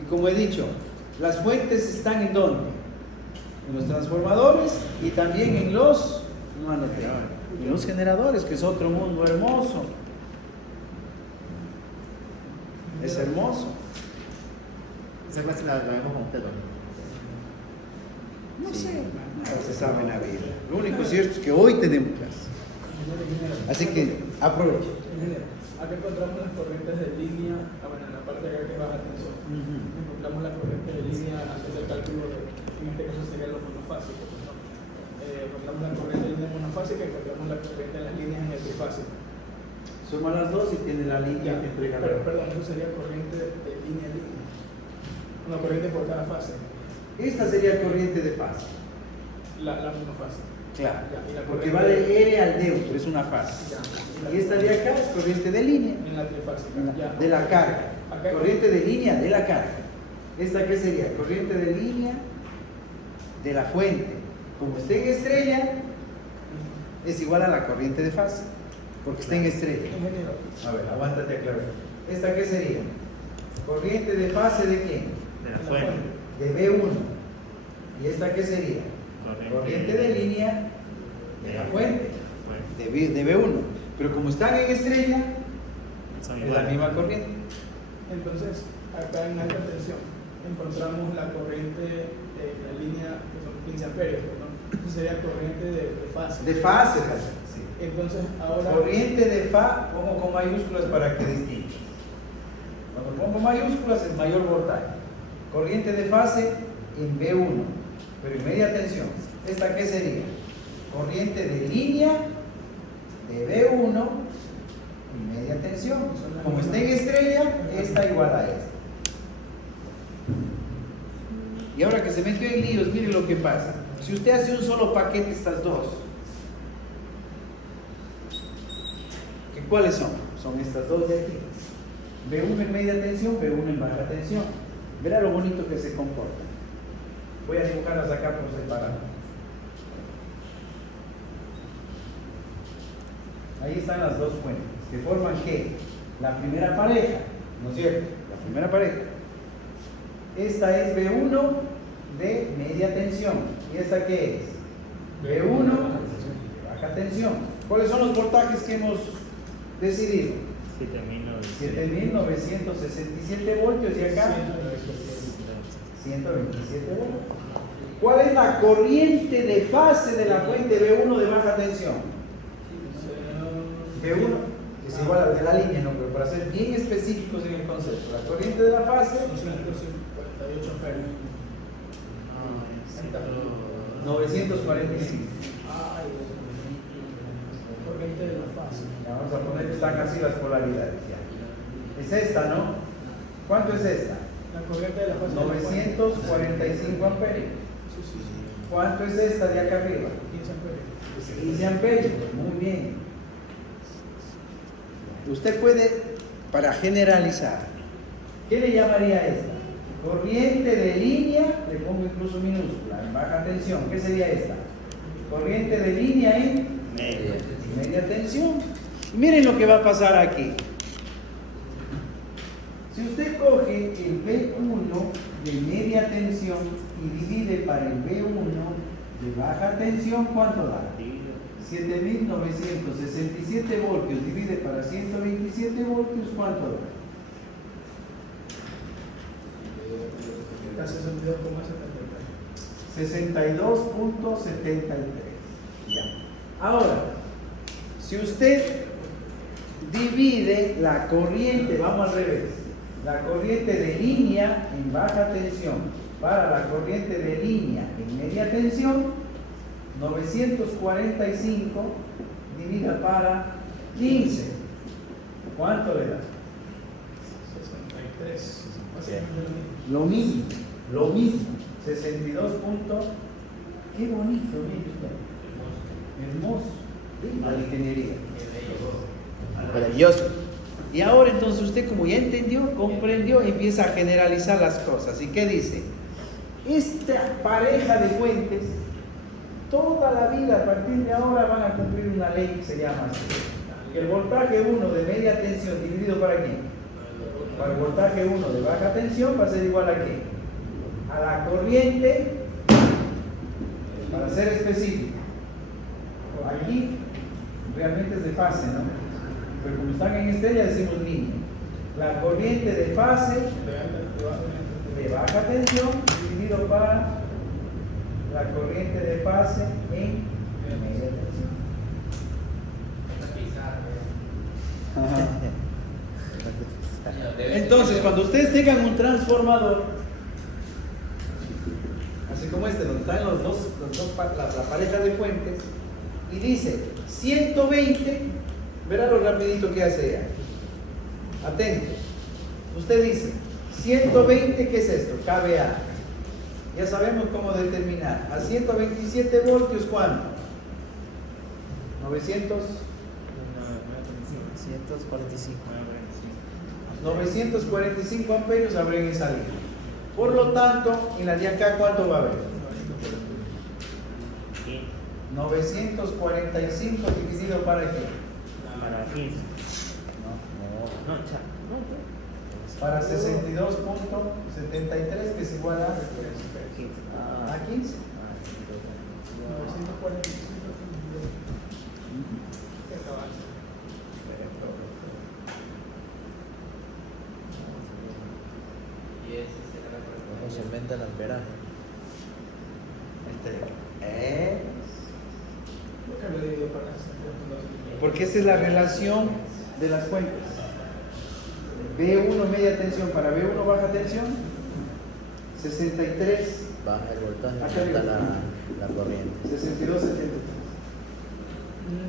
Y como he dicho, las fuentes están ¿en dónde? En los transformadores y también en los generadores, que es otro mundo hermoso. Es hermoso. Esa clase la vemos con usted también. No sé, nada se sabe en la vida. Lo único cierto es que hoy tenemos clase. Así que aprovecho. Acá encontramos las corrientes de línea, en la parte de acá que baja tensión. Encontramos la corriente de línea haciendo el cálculo de, en este caso serían los monofásicos, ¿no? Encontramos la corriente de línea monofásica y encontramos la corriente de las líneas en el trifásico. Suma las dos y tiene la línea que entrega la Perdón, eso sería corriente de línea a línea. Una corriente por cada fase. Esta sería corriente de fase. La monofásica. Claro, Ya, y la porque corriente va de R al neutro, es una fase. Ya. Y esta de acá es corriente de línea, En la trifásica. Ya. de la carga. Acá- Corriente de línea de la carga. ¿Esta qué sería? Corriente de línea de la fuente. Como está en estrella, es igual a la corriente de fase, porque está en estrella. Ingeniero. A ver, aguántate a aclarar. ¿Esta qué sería? Corriente de fase de quién? De la La fuente. De B1. ¿Y esta qué sería? Corriente de línea de la fuente, de B1. Pero como están en estrella, Son es la iguales. misma corriente. Entonces, acá en alta tensión encontramos la corriente de la línea que son 15 amperios, ¿no? Eso sería corriente de fase. De fase, sí. Entonces, ahora. Corriente de fa, pongo con mayúsculas para que distinga. Cuando pongo mayúsculas es mayor voltaje. Corriente de fase en B1, pero en media tensión. ¿Esta qué sería? Corriente de línea de B1 en media tensión. Como está en estrella, esta igual a esta. Y ahora que se metió en líos, miren lo que pasa. Si usted hace un solo paquete, estas dos, ¿cuáles son? Son estas dos de aquí. B1 en media tensión, B1 en baja tensión. Verá lo bonito que se comporta. Voy a dibujarlas acá por separado. Ahí están las dos fuentes, que forman ¿qué? La primera pareja, ¿no es cierto? La primera pareja. Esta es B1 de media tensión. ¿Y esta qué es? B1 de baja tensión. ¿Cuáles son los voltajes que hemos decidido? 7.967 voltios y acá 127 voltios. ¿Cuál es la corriente de fase de la fuente B1 de baja tensión? B1 es igual a la de la línea, no, pero para ser bien específicos en el concepto, la corriente de la fase 158 amperios. 945. Ay, corriente de la fase. Ya vamos a poner que están así las polaridades ya. Es esta, ¿no? ¿Cuánto es esta? La corriente de la fase. 945 amperios. Sí, sí, sí. ¿Cuánto es esta de acá arriba? 15 amperios. 15 amperios. Muy bien. Usted puede, para generalizar, ¿qué le llamaría a esta? Corriente de línea, le pongo incluso minúscula, en baja tensión. ¿Qué sería esta? Corriente de línea en media tensión. Y miren lo que va a pasar aquí. Si usted coge el B1 de media tensión y divide para el B1 de baja tensión, ¿cuánto da? 7.967 voltios divide para 127 voltios, ¿cuánto da? La 62,73. 62.73. Ya. Ahora, si usted divide la corriente, vamos al revés, la corriente de línea en baja tensión para la corriente de línea en media tensión, 945 divida para 15. ¿Cuánto le da? 63. Lo mismo, 62 puntos. Qué bonito, mire usted. Hermoso. La ingeniería. Maravilloso. Y ahora entonces usted, como ya entendió, comprendió, empieza a generalizar las cosas. ¿Y qué dice? Esta pareja de fuentes, toda la vida, a partir de ahora, van a cumplir una ley que se llama así. Que el voltaje 1 de media tensión dividido para quién? Para el voltaje 1 de baja tensión va a ser igual a qué? A la corriente, para ser específico. Aquí realmente es de fase, ¿no? Pero como están en estrella decimos línea. La corriente de fase de baja tensión dividido para la corriente de fase en media tensión. Entonces, cuando ustedes tengan un transformador, así como este, donde están la pareja de fuentes, y dice 120, verá lo rapidito que hace ella. Atento. Usted dice 120, ¿qué es esto? KVA. Ya sabemos cómo determinar. A 127 voltios, ¿cuánto? 945 amperios habrá en esa línea. Por lo tanto, en la de acá, ¿cuánto va a haber? 945 dividido para qué? Para 15. Para 62.73, que es igual a 15. 945. Y ese será la ¿Cómo se inventa el amperaje? Lo que lo divido para 62. Porque esa es la relación de las fuentes. B1 media tensión para B1 baja tensión, 63, Baja el voltaje, Acá aumenta arriba. la corriente. 62, 73.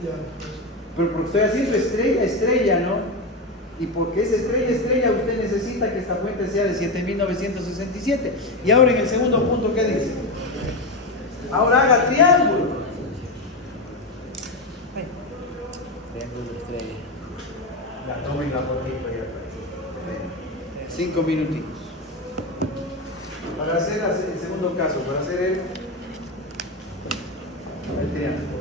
Ya. Pero porque estoy haciendo estrella, ¿no? Y porque es estrella, usted necesita que esta fuente sea de 7.967. Y ahora en el segundo punto, ¿qué dice? Ahora haga triángulo. Triángulo de estrella. La tomo y la fotito ya. 5 minutitos. Para hacer el segundo caso, para hacer el triángulo.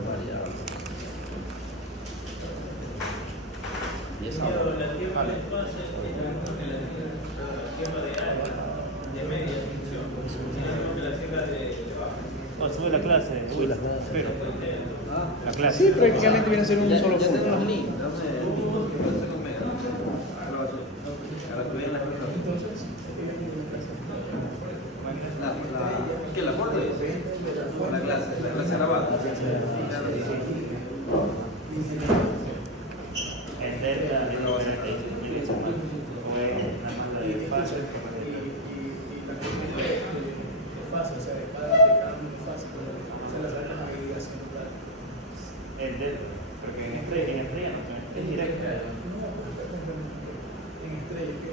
Y esa la tierra entonces de media tensión. Que la tierra Oh, sube la clase. Sube la clase. Pero, la clase. Sí, prácticamente viene a ser un solo Ya punto. tengo los links. Entonces, ¿Qué la forma es? La clase grabada. En delta, yo no voy a ir ahí. Yo le hice mal. Como es nada más la de fase. fase, o sea, de cada fase, se las dan las medidas en total. En delta. Porque en estrella no es directo. En estrella, que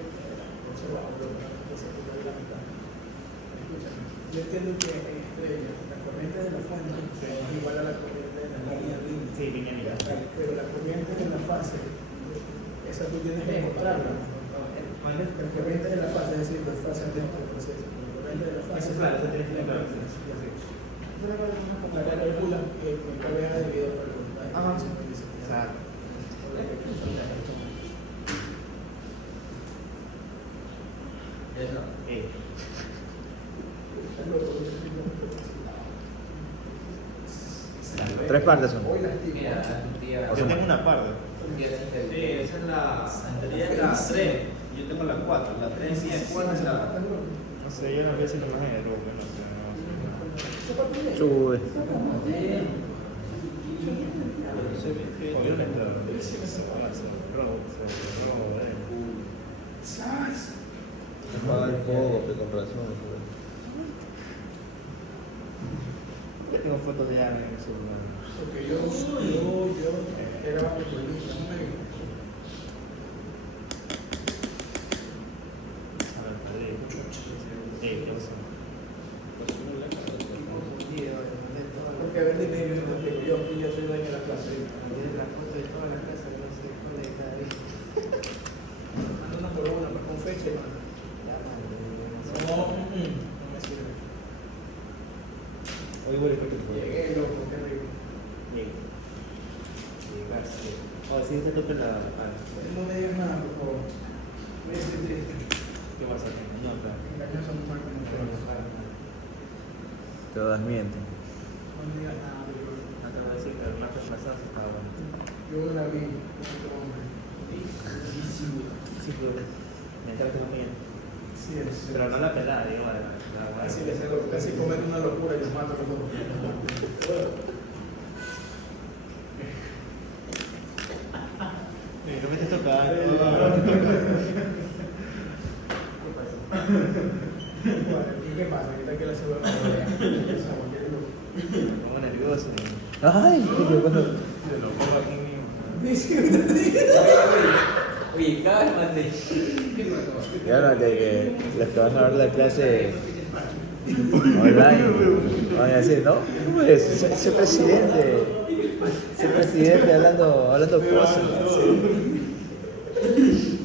observamos, entonces por la mitad. Escúchame, yo entiendo que en estrella la corriente de la fuente es igual a la corriente de la línea. Sí, línea. Pero la corriente de la fase, esa tú tienes que encontrarla. La corriente de la fase, es decir, las fases dentro del proceso. La corriente de la fase. Eso claro, eso tienes que la calcula con KVA dividido por el voltaje. Exacto. Tres partes son. Mira, un día. Yo tengo una parte. Un día sin Sí, esa es la 3. Yo tengo la 4. La 3 sí es 4 es la. No sé, yo no veo si la imagen de grupo, no sé. Sube. Violeta. Rojo, Apaga el fuego, con razón. Yo tengo fotos de llave en el celular. Porque yo era futbolista, no me dijo. A ver, padre. ¿Qué pasó? Porque a ver, dime, yo soy dueño de la clase. La foto de toda la casa, no sé cuál es cada vez. Manda una por una, con fecha y manda. No, no me sirve. Hoy voy a ir Llegué, loco, qué rico. Llegaste. Oh, sí, se toca la. No me digas nada, por favor. Voy a ser triste. ¿Qué vas a hacer? Nota. En la casa no marca mucho. Todas mienten. No me digas nada, por favor. Acabo de decir que el más desplazado estaba. Yo la vi con otro hombre. Sí, pero. Mientras que no miente. Sí, es. Pero no la pelada, digo, la Casi comete una locura y los mata a los dos. ¿Qué me te toca? ¿Y qué pasa? ¿Qué tal que la segunda Como nervioso. Ay, qué bueno. Se lo pongo aquí mismo. Oye, cálmate. Y ahora que los que van a ver la clase online van a decir, ¿no? Pues, ese presidente hablando cosas.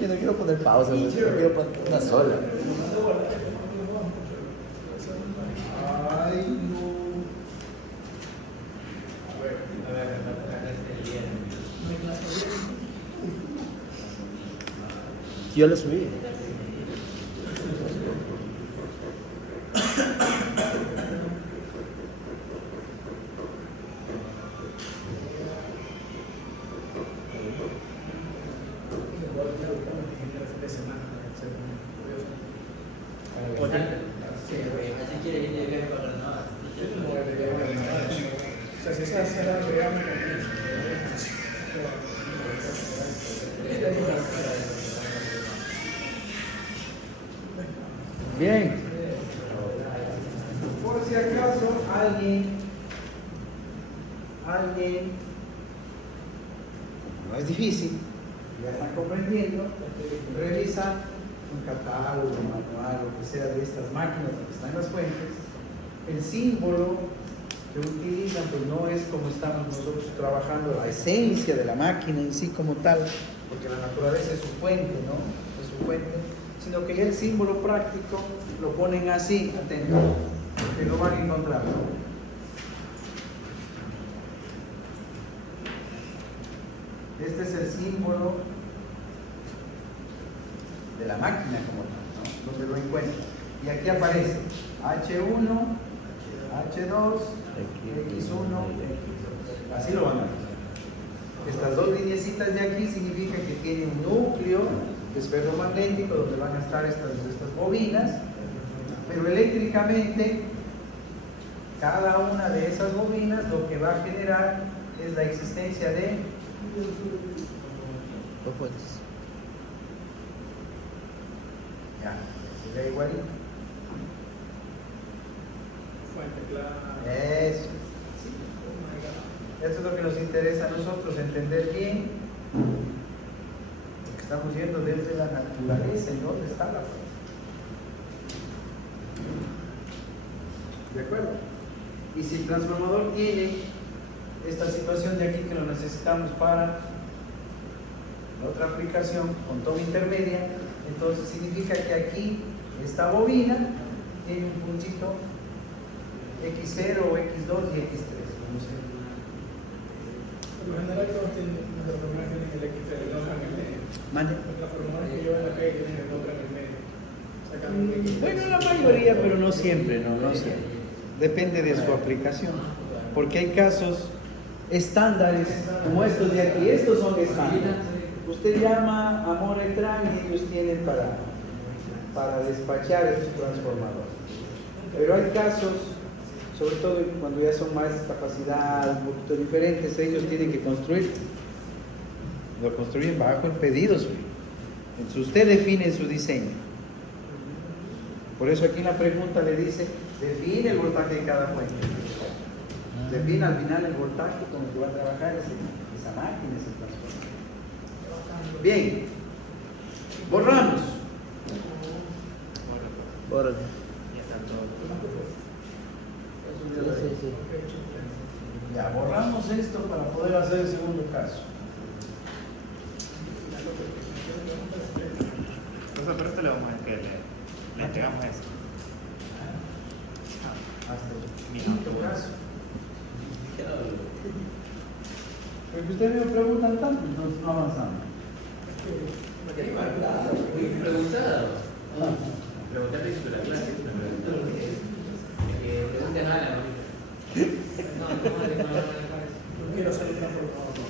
Yo no quiero poner pausa, yo quiero poner una sola. Ay, no. A ver, la clase del día. Yo lo subí. Así quiere ir de viaje para Granada. O sea, si esa será la que llamo Bien. Por si acaso alguien, no es difícil, ya están comprendiendo, revisa un catálogo, un manual, lo que sea de estas máquinas donde están las fuentes, el símbolo que utilizan pues no es como estamos nosotros trabajando, la esencia de la máquina en sí como tal, porque la naturaleza es su fuente, ¿no? Es su fuente, sino que ya el símbolo práctico lo ponen así, atento, que lo van a encontrar, ¿no? Este es el símbolo de la máquina como tal, ¿no? Donde lo encuentran. Y aquí aparece H1, H2, X1, X2. Así lo van a ver. Estas dos lineecitas de aquí significan que tiene un núcleo que es ferromagnético donde van a estar estas bobinas, pero eléctricamente cada una de esas bobinas lo que va a generar es la existencia de Dos fuentes. ya, sería igualito. Fuente clara. Eso. Esto es lo que nos interesa a nosotros, entender bien, porque estamos viendo desde la naturaleza y dónde está la fuente. ¿De acuerdo? Y si el transformador tiene esta situación de aquí que lo necesitamos para la otra aplicación con toma intermedia, entonces significa que aquí esta bobina tiene un puntito X0 o X2 y X3. No sé. Por lo general todos tienen, las transformadoras tienen el X3, el otro en el medio. Mande. Las transformadoras que llevan la calle tienen el otro en el medio. Sacan un X3. Bueno, la mayoría, pero no siempre, no siempre. Depende de su aplicación. Porque hay casos estándares como estos de aquí. Estos son estándares. Usted llama a Monetran y ellos tienen para despachar estos transformadores. Pero hay casos, sobre todo cuando ya son más capacidad, un poquito diferentes, ellos tienen que construir. Lo construyen bajo el pedido suyo. Entonces usted define su diseño. Por eso aquí en la pregunta le dice, define el voltaje de cada fuente. Define al final el voltaje con el que va a trabajar esa máquina, ese transformador. Bien, borramos. Bórralo. Ya está todo. Ya borramos esto para poder hacer el segundo caso. Entonces, pero esto le vamos a que le entregamos eso. Hasta el Minuto. quinto caso. Porque ustedes me preguntan tanto, entonces no avanzamos. Preguntado. Preguntaste sobre la clase. Pregunta nada. No quiero ser transformador.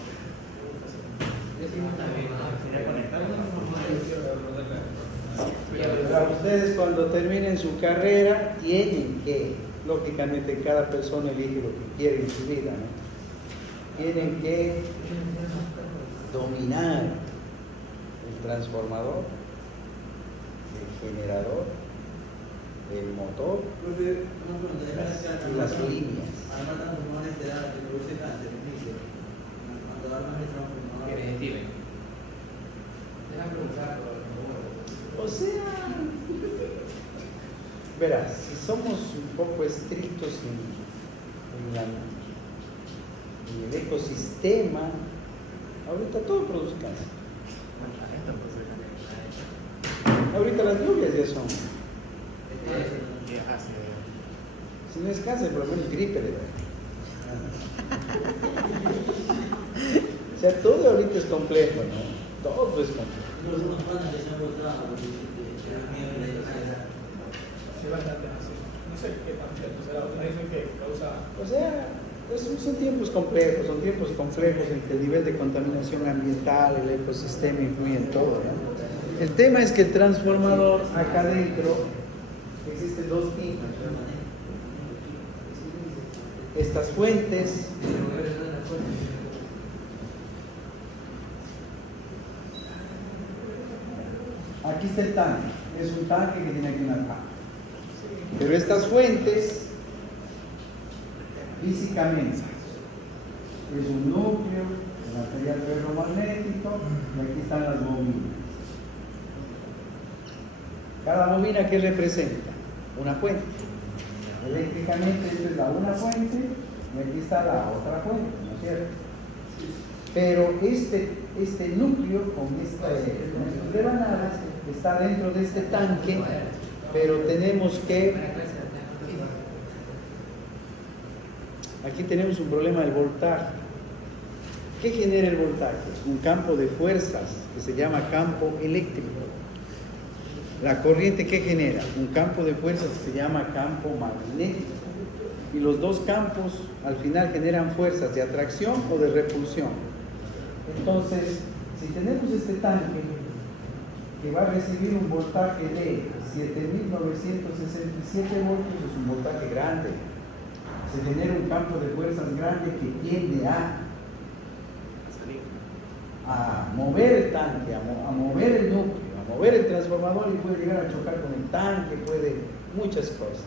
Para ustedes cuando terminen su carrera tienen que, lógicamente cada persona elige lo que quiere en su vida, ¿no? Tienen que dominar el transformador, el generador, el motor y las líneas. Que Steven. O sea, verás, si somos un poco estrictos en el ecosistema, ahorita todo produce cáncer. Ahorita las lluvias ya son. Si no es cáncer, por lo menos gripe le da. O sea, todo ahorita es complejo, ¿no? Todo es complejo. Sí, bastante así. No sé qué tan cierto será. Otras dicen que causa. O sea, son tiempos complejos en que el nivel de contaminación ambiental, el ecosistema influye en todo, ¿no? El tema es que el transformador acá adentro existen dos tipos. Estas fuentes. Aquí está el tanque, es un tanque que tiene aquí una caja. Pero estas fuentes, físicamente, es un núcleo de material ferromagnético y aquí están las bobinas. Cada bobina, ¿qué representa? Una fuente. Eléctricamente, esta es la una fuente y aquí está la otra fuente, ¿no es cierto? Pero este núcleo con estas rebanadas está dentro de este tanque, pero tenemos que... Aquí tenemos un problema del voltaje. ¿Qué genera el voltaje? Un campo de fuerzas que se llama campo eléctrico. La corriente, ¿qué genera? Un campo de fuerzas que se llama campo magnético. y los dos campos al final generan fuerzas de atracción o de repulsión. Entonces, si tenemos este tanque que va a recibir un voltaje de 7.967 voltios, es un voltaje grande, se genera un campo de fuerzas grande que tiende a mover el tanque, a mover el núcleo, a mover el transformador y puede llegar a chocar con el tanque, puede muchas cosas.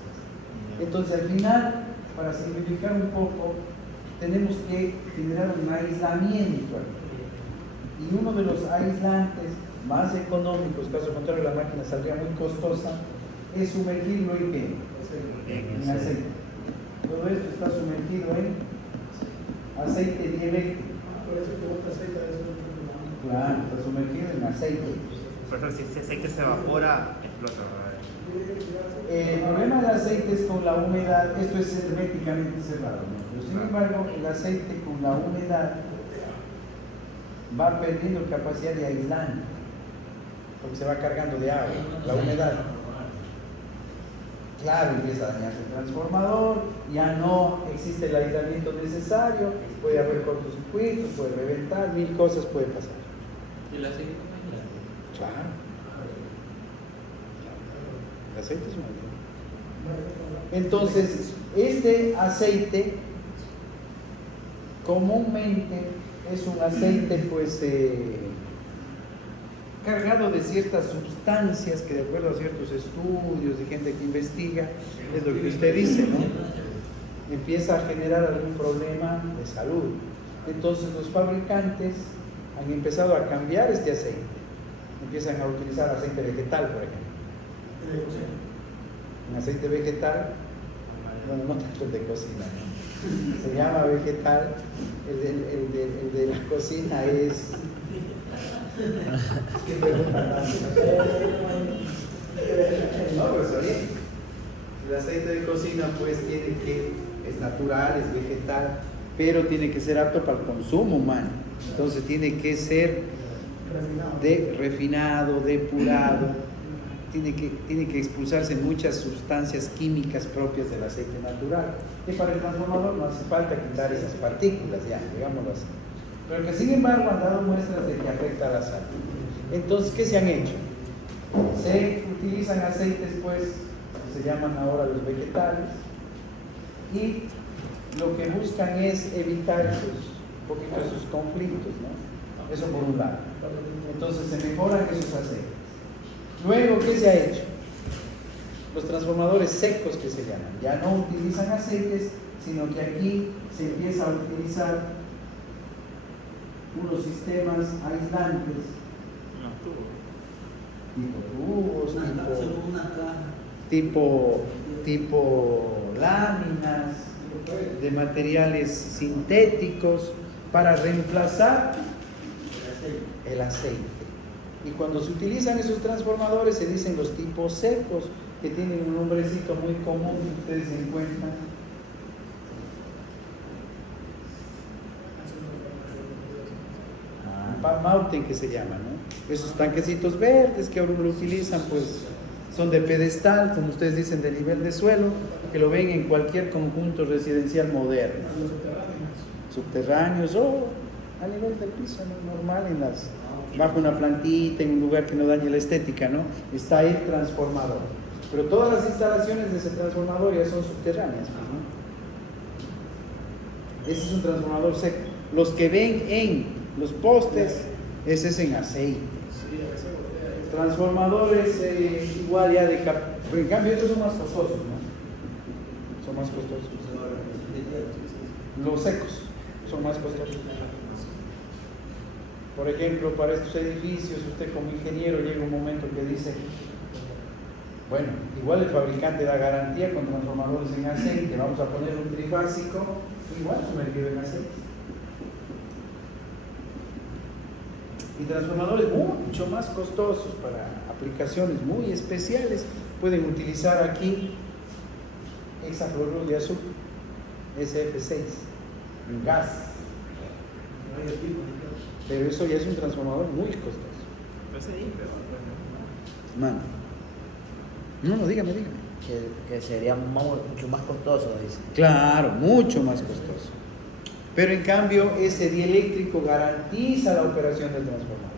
Entonces al final, para simplificar un poco, tenemos que generar un aislamiento aquí. Y uno de los aislantes más económicos, caso contrario la máquina saldría muy costosa, es sumergirlo en ¿qué? En aceite. Todo esto está sumergido en aceite dieléctrico. Por eso que gusta aceite de eso. Claro, está sumergido en aceite. Por ejemplo, si ese aceite se evapora, explota. El problema del aceite es con la humedad, esto es herméticamente cerrado, ¿no? Pero sin embargo, el aceite con la humedad va perdiendo capacidad de aislar, porque se va cargando de agua, la humedad. Claro, empieza a dañarse el transformador, ya no existe el aislamiento necesario, puede haber cortocircuitos, puede reventar, mil cosas puede pasar. ¿Y el aceite? Claro. El aceite es un aislante. Entonces, este aceite comúnmente es un aceite pues cargado de ciertas sustancias que de acuerdo a ciertos estudios de gente que investiga, es lo que usted dice, ¿no? Empieza a generar algún problema de salud. Entonces los fabricantes han empezado a cambiar este aceite. Empiezan a utilizar aceite vegetal, por ejemplo. Un aceite vegetal, bueno, no tanto el de cocina, ¿no? Se llama vegetal, el de la cocina es... No, pero está bien. El aceite de cocina pues es natural, es vegetal, pero tiene que ser apto para el consumo humano. Entonces tiene que ser refinado, depurado, tiene que expulsarse muchas sustancias químicas propias del aceite natural. Y para el transformador no hace falta quitar esas partículas, ya, digámoslo así. Pero que sin embargo han dado muestras de que afecta a la salud. Entonces, ¿qué se han hecho? Se utilizan aceites, pues, que se llaman ahora los vegetales, y lo que buscan es evitar un poquito esos conflictos, ¿no? Eso por un lado. Entonces se mejoran esos aceites. Luego, ¿qué se ha hecho? Los transformadores secos que se llaman, ya no utilizan aceites, sino que aquí se empieza a utilizar unos sistemas aislantes, tipo láminas de materiales sintéticos para reemplazar el aceite. Y cuando se utilizan esos transformadores se dicen los tipos secos, que tienen un nombrecito muy común que ustedes encuentran. Palm Mountain, que se llama, ¿no? Esos tanquecitos verdes que ahora lo utilizan, pues son de pedestal, como ustedes dicen, de nivel de suelo, que lo ven en cualquier conjunto residencial moderno. Subterráneos o a nivel del piso, ¿no? Normal, bajo una plantita, en un lugar que no dañe la estética, ¿no? Está el transformador. Pero todas las instalaciones de ese transformador ya son subterráneas, pues, ¿no? Ese es un transformador seco. Los que ven en los postes, ese es en aceite. Transformadores igual ya de en cambio estos son más costosos, ¿no? Son más costosos. Los secos son más costosos. Por ejemplo, para estos edificios, usted como ingeniero llega un momento que dice, bueno, igual el fabricante da garantía con transformadores en aceite, vamos a poner un trifásico, igual sumergido en aceite. Y transformadores mucho más costosos para aplicaciones muy especiales pueden utilizar aquí hexafluoruro de azufre, SF6, en gas. Pero eso ya es un transformador muy costoso. No sé, pero Mano. No, dígame. que sería mucho más costoso, dice. Claro, mucho más costoso. Pero en cambio, ese dieléctrico garantiza la operación del transformador.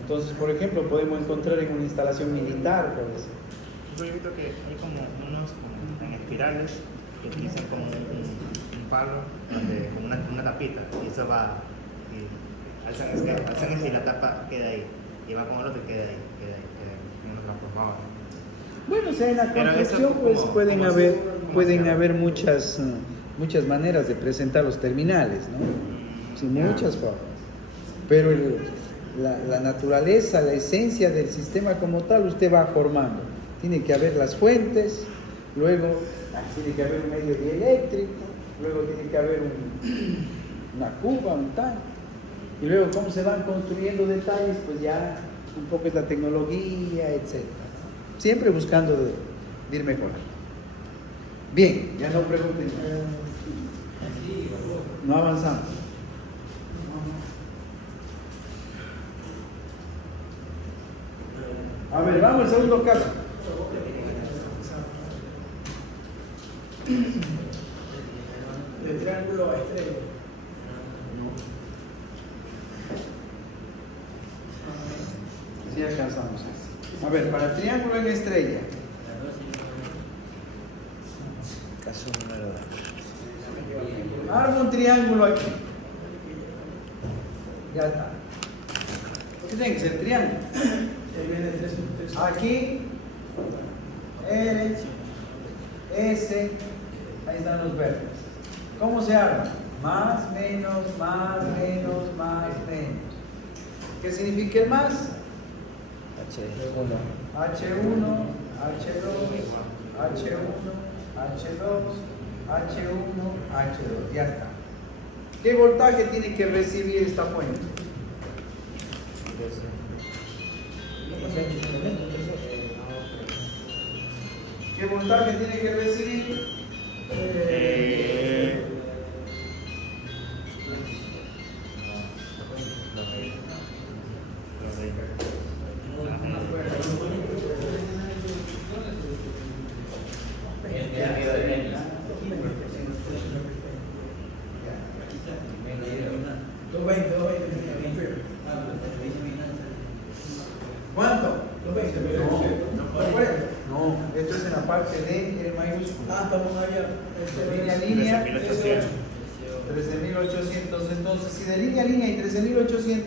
Entonces, por ejemplo, podemos encontrar en una instalación militar, por eso. Yo he visto que hay como unos como en espirales que utilizan como un palo donde, como una tapita y eso va y alzan ese y la tapa queda ahí y va con el otro y queda ahí en un transformador. Bueno, o sea, en la Pero eso construcción pues como- pueden como haber, como pueden se- haber muchas maneras de presentar los terminales, ¿no? Sí, muchas formas. Pero la naturaleza, la esencia del sistema como tal, usted va formando. Tiene que haber las fuentes, luego tiene que haber un medio dieléctrico, luego tiene que haber una cuba, un tanque. Y luego cómo se van construyendo detalles, pues ya un poco es la tecnología, etc. Siempre buscando de ir mejorando. Bien, ya no pregunten. No avanzamos. A ver, vamos al segundo caso. De triángulo a estrella. Sí alcanzamos eso. A ver, para el triángulo en estrella. Caso número 2. Armo un triángulo aquí. Ya está. ¿Qué tiene que ser triángulo? Ahí viene tres. Aquí, R, S, ahí están los vértices. ¿Cómo se arma? Más, menos, más, menos, más, menos. ¿Qué significa el más? H1. H1, H2, H1, H2, H1, H2. Ya está. ¿Qué voltaje tiene que recibir esta fuente? ¿Qué voltaje tiene que recibir? ¿Cuánto? No, esto es en la parte de R mayúscula. Ah, estamos allá. Línea a línea, 13.800. 13.800. Entonces, si de línea a línea hay 13.800,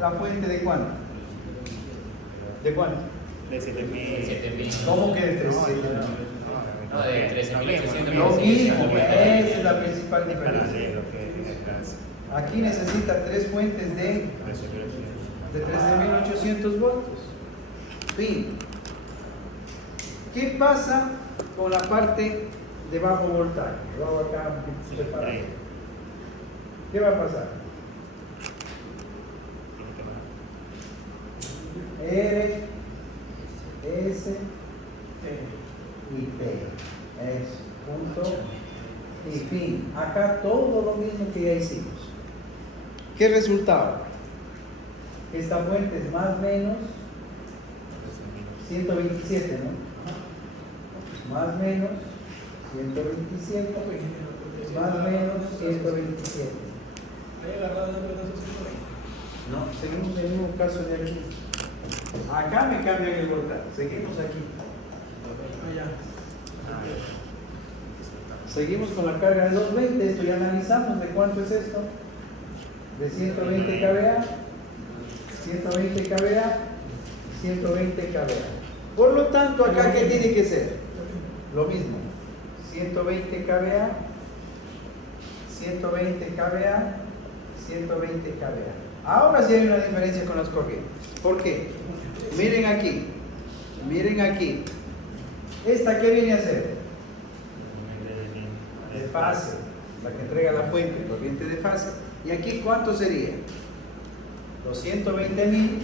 ¿la fuente de cuánto? ¿De cuánto? De 7.000. 7.000. ¿Cómo que de 300? No, de 13.800. Lo mismo, esa es la principal diferencia. Aquí necesita tres fuentes de 13.800 voltios. Fin. ¿Qué pasa con la parte de bajo voltaje? Lo hago acá un poquito separado. ¿Qué va a pasar? R, S y T. Eso. Punto y fin. Acá todo lo mismo que ya hicimos. ¿Qué resultado? Esta fuente es más o menos 127, ¿no? Más o menos 127, más o menos 127. Ahí agarrado una pelota No, seguimos en el mismo caso de aquí. Acá me cambian el voltaje. Seguimos aquí. Seguimos con la carga de 220. Esto ya analizamos. ¿De cuánto es esto? De 120 kVA, 120 kVA, 120 kVA. Por lo tanto, acá ¿qué tiene que ser? Lo mismo. 120 kVA, 120 kVA, 120 kVA. Ahora sí hay una diferencia con las corrientes. ¿Por qué? Miren aquí. Miren aquí. ¿Esta qué viene a ser? De fase. La que entrega la fuente, corriente de fase. ¿Y aquí cuánto sería? Los 120.000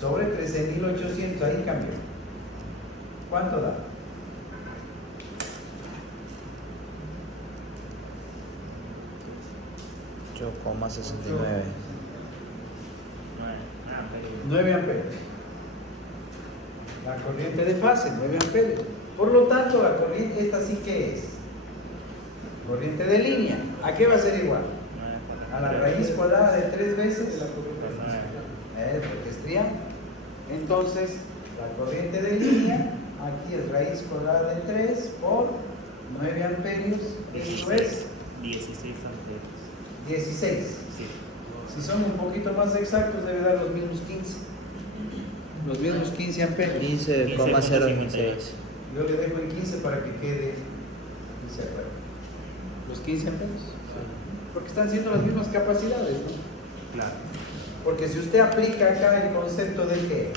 sobre 13.800. Ahí cambió. ¿Cuánto da? amperios. 9 amperios. La corriente de fase, 9 amperios. Por lo tanto, la corriente, esta sí que es corriente de línea. ¿A qué va a ser igual? A la raíz cuadrada de 3 veces la corriente de fase. Porque es triángulo. Entonces, la corriente de línea, aquí es raíz cuadrada de 3 por 9 amperios. Esto es 16 amperios. 16. Sí. Si son un poquito más exactos, debe dar los mismos 15. Los mismos 15 amperios. 15,016. Yo le dejo en 15 para que quede y se acuerde. Los 15 amperios. Porque están siendo las mismas capacidades, ¿no? Claro. Porque si usted aplica acá el concepto de qué?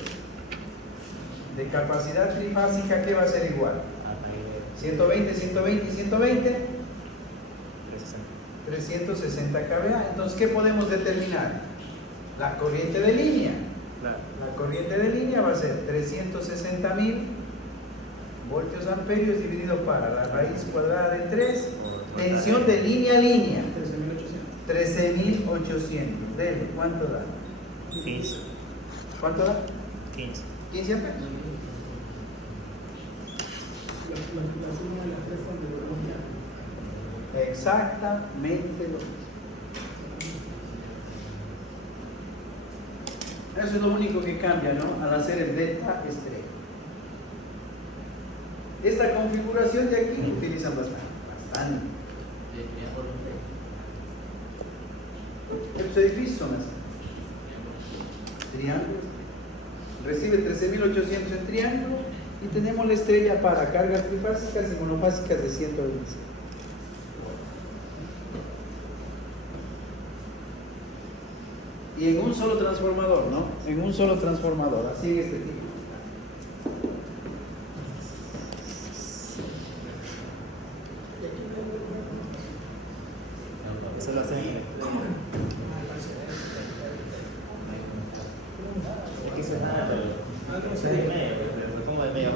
De capacidad trifásica, ¿qué va a ser igual? 120, 120 y 120. 360 kVA. Entonces, ¿qué podemos determinar? La corriente de línea. Claro. La corriente de línea va a ser 360.000 voltios amperios dividido para la raíz cuadrada de 3, tensión de línea a línea, 13.800. Dele, ¿cuánto da? 15. ¿Cuánto da? 15. 15 amperios. La suma de las tres fuentes de velocidad. Exactamente lo mismo. Eso es lo único que cambia, ¿no? Al hacer el delta estrella. Esta configuración de aquí utilizan bastante. Los edificios son así. Triángulos. Recibe 13.800 en triángulo y tenemos la estrella para cargas trifásicas y monofásicas de 125. Y en un solo transformador, ¿no? En un solo transformador, así en este tipo. Eso lo hacen. Aquí se nada, pero. ¿Cómo de medio?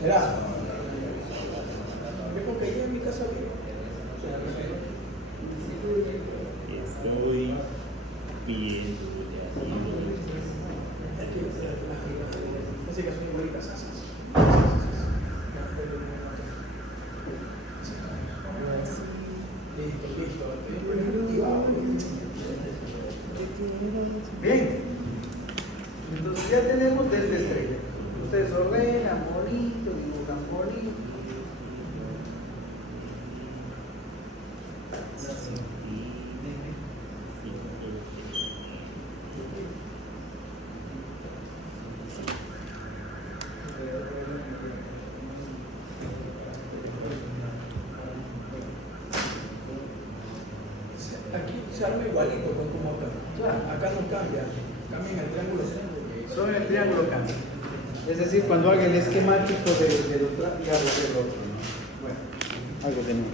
¿Será? Yo porque yo en mi casa vivo. Estoy bien. Así que son igualitas asas. Listo. Bien. Entonces ya tenemos delta estrella. Ustedes ordenan bonito, dibujan bonito. Aquí se arma igualito pues, como acá. Acá no cambia. Cambia en el triángulo. Solo en el triángulo cambia. Es decir, cuando haga el esquemático de los ya va a ser otro, ¿no? Bueno, algo que no.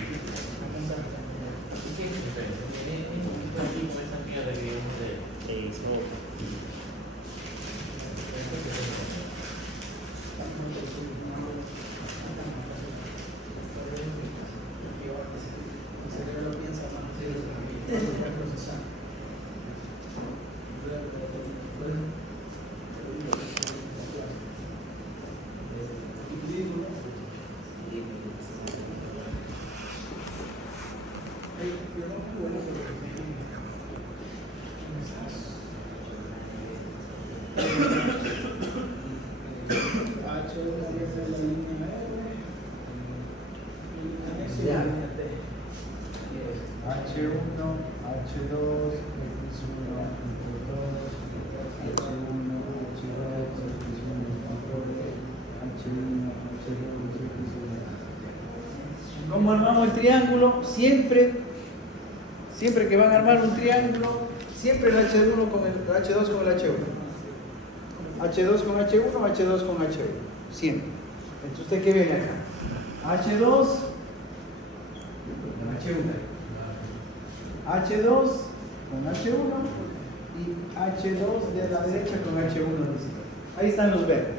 El cerebro piensa más. Ya. H1, H2, X1, X2, H1, H2, X1, H1, H2, X1. ¿Cómo armamos el triángulo? Siempre que van a armar un triángulo, siempre el H1 con el H2 con el H1. H2 con H1, H2 con H1. Siempre. Entonces, ¿usted qué ve acá? H2 con H1. H2 con H1 y H2 de la derecha con H1 de la izquierda. Ahí están los verdes.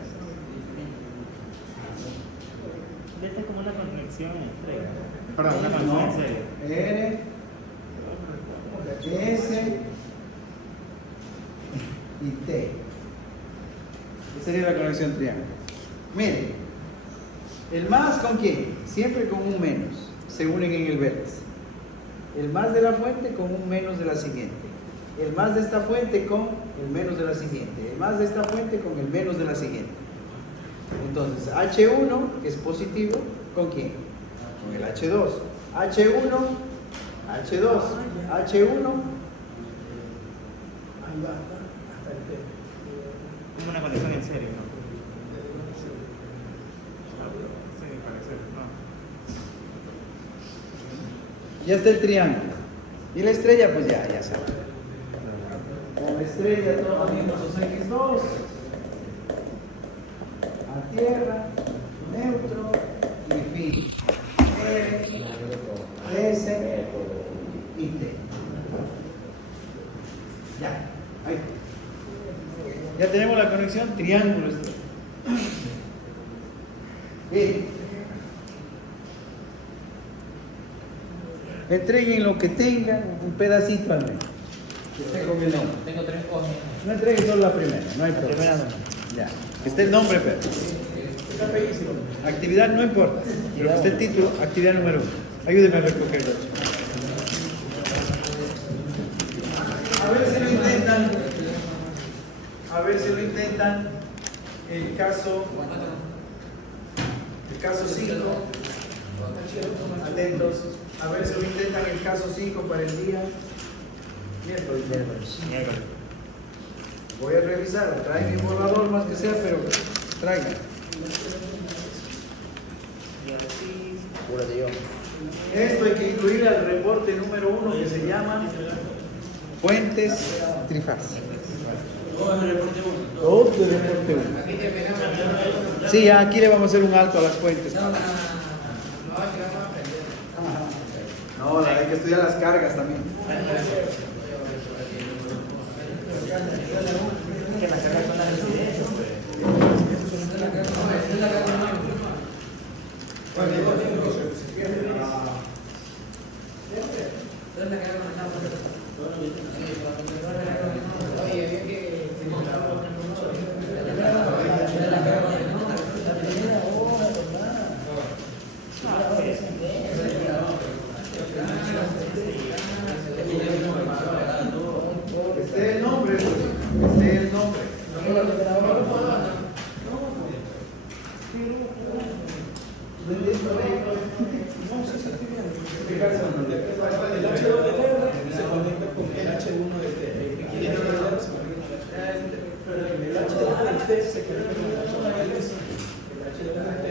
Esta es como una conexión entre. Perdón, una conexión No, en serie. R, S y T. Esa sería la conexión triángulo. Miren, el más con quién? Siempre con un menos. Se unen en el vértice. El más de la fuente con un menos de la siguiente. El más de esta fuente con el menos de la siguiente. El más de esta fuente con el menos de la siguiente. Entonces, H1 es positivo, ¿con quién? Con el H2. H1, H2, H1. Ahí va, hasta el T. Como una conexión en serie, ¿no? Sí, parece, no. Ya está el triángulo. Y la estrella, pues ya saben. Con la estrella todos los X2. A tierra, neutro y fin. S y T. Ya, ahí. Ya tenemos la conexión triángulo. Bien. Entreguen lo que tengan, un pedacito al menos. Que esté con el nombre. Tengo 3 hojas. No entreguen solo la primera, no hay problema. Ya. Que esté el nombre, pero. Está feísimo. Actividad no importa, pero que esté el título, actividad número 1. Ayúdenme a recogerlo. A ver si lo intentan. A ver si lo intentan. El caso 5. Atentos. A ver si lo intentan el caso 5 para el día miércoles. Miércoles. Voy a revisar, trae mi borrador más que sea, pero traigan. Y así. Apúrate yo. Esto hay que incluir al reporte número 1 que se llama fuentes trifásicas. Todo de reporte 1. Sí, aquí le vamos a hacer un alto a las fuentes. No, hay que estudiar las cargas también. Que las cargas son las residencias, pues. Esté el nombre, esté el nombre. El H2 de T se conecta con el H1 de T. El H2 de T se conecta con el H1 de T. El H2 de T.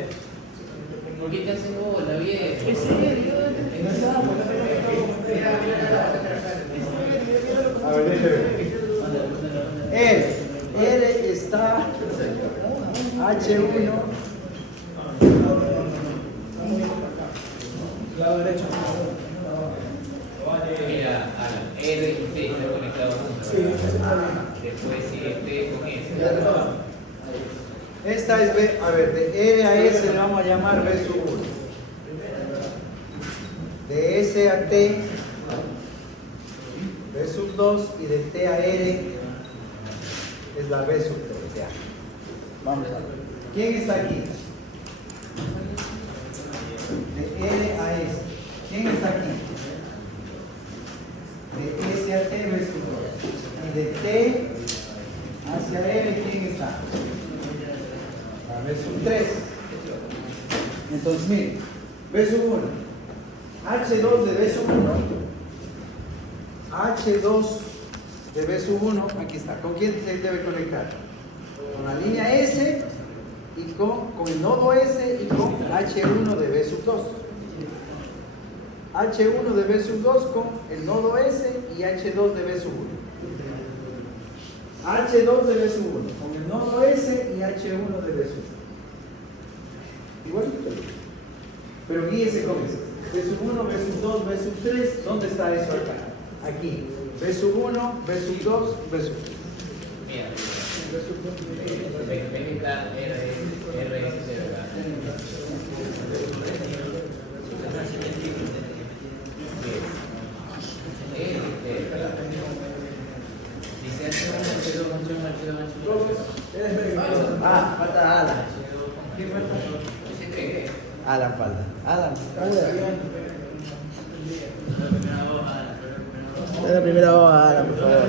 ¿Por qué te hacen bola, viejo? ¿Qué serio? A ver, déjeme ver. R está H1. Lado derecho. Mira, Alan, R y T están conectados juntos. Sí, eso está bien. Después sigue T con S. Esta es B, a ver, de R a S le vamos a llamar B sub 1. De S a T, B sub 2 y de T a R es la B sub 3. Ya. Vamos a ver. ¿Quién está aquí? De R a S. ¿Quién está aquí? De S a T, B sub 2. Y de T hacia R, ¿quién está? La B sub 3. Entonces, miren, B sub 1. H2 de B sub 1. H2 de B sub 1, aquí está. ¿Con quién se debe conectar? Con la línea S y con el nodo S y con H1 de B sub 2. H1 de B sub 2 con el nodo S y H2 de B sub 1. H2 de B sub 1 con el nodo S y H1 de B sub 1. Igualito. Pero guíese con eso. B sub 1, B sub 2, B sub 3. ¿Dónde está eso acá? Aquí. B sub 1, B sub 2, B sub 3. Mira, ve que está RS, ¿verdad? Dice H1, H2, H1, H2, H2. Ah, falta Alan. ¿Qué falta? Dice que Alan falta. Alan. Dale la primera hoja, Alan, por favor.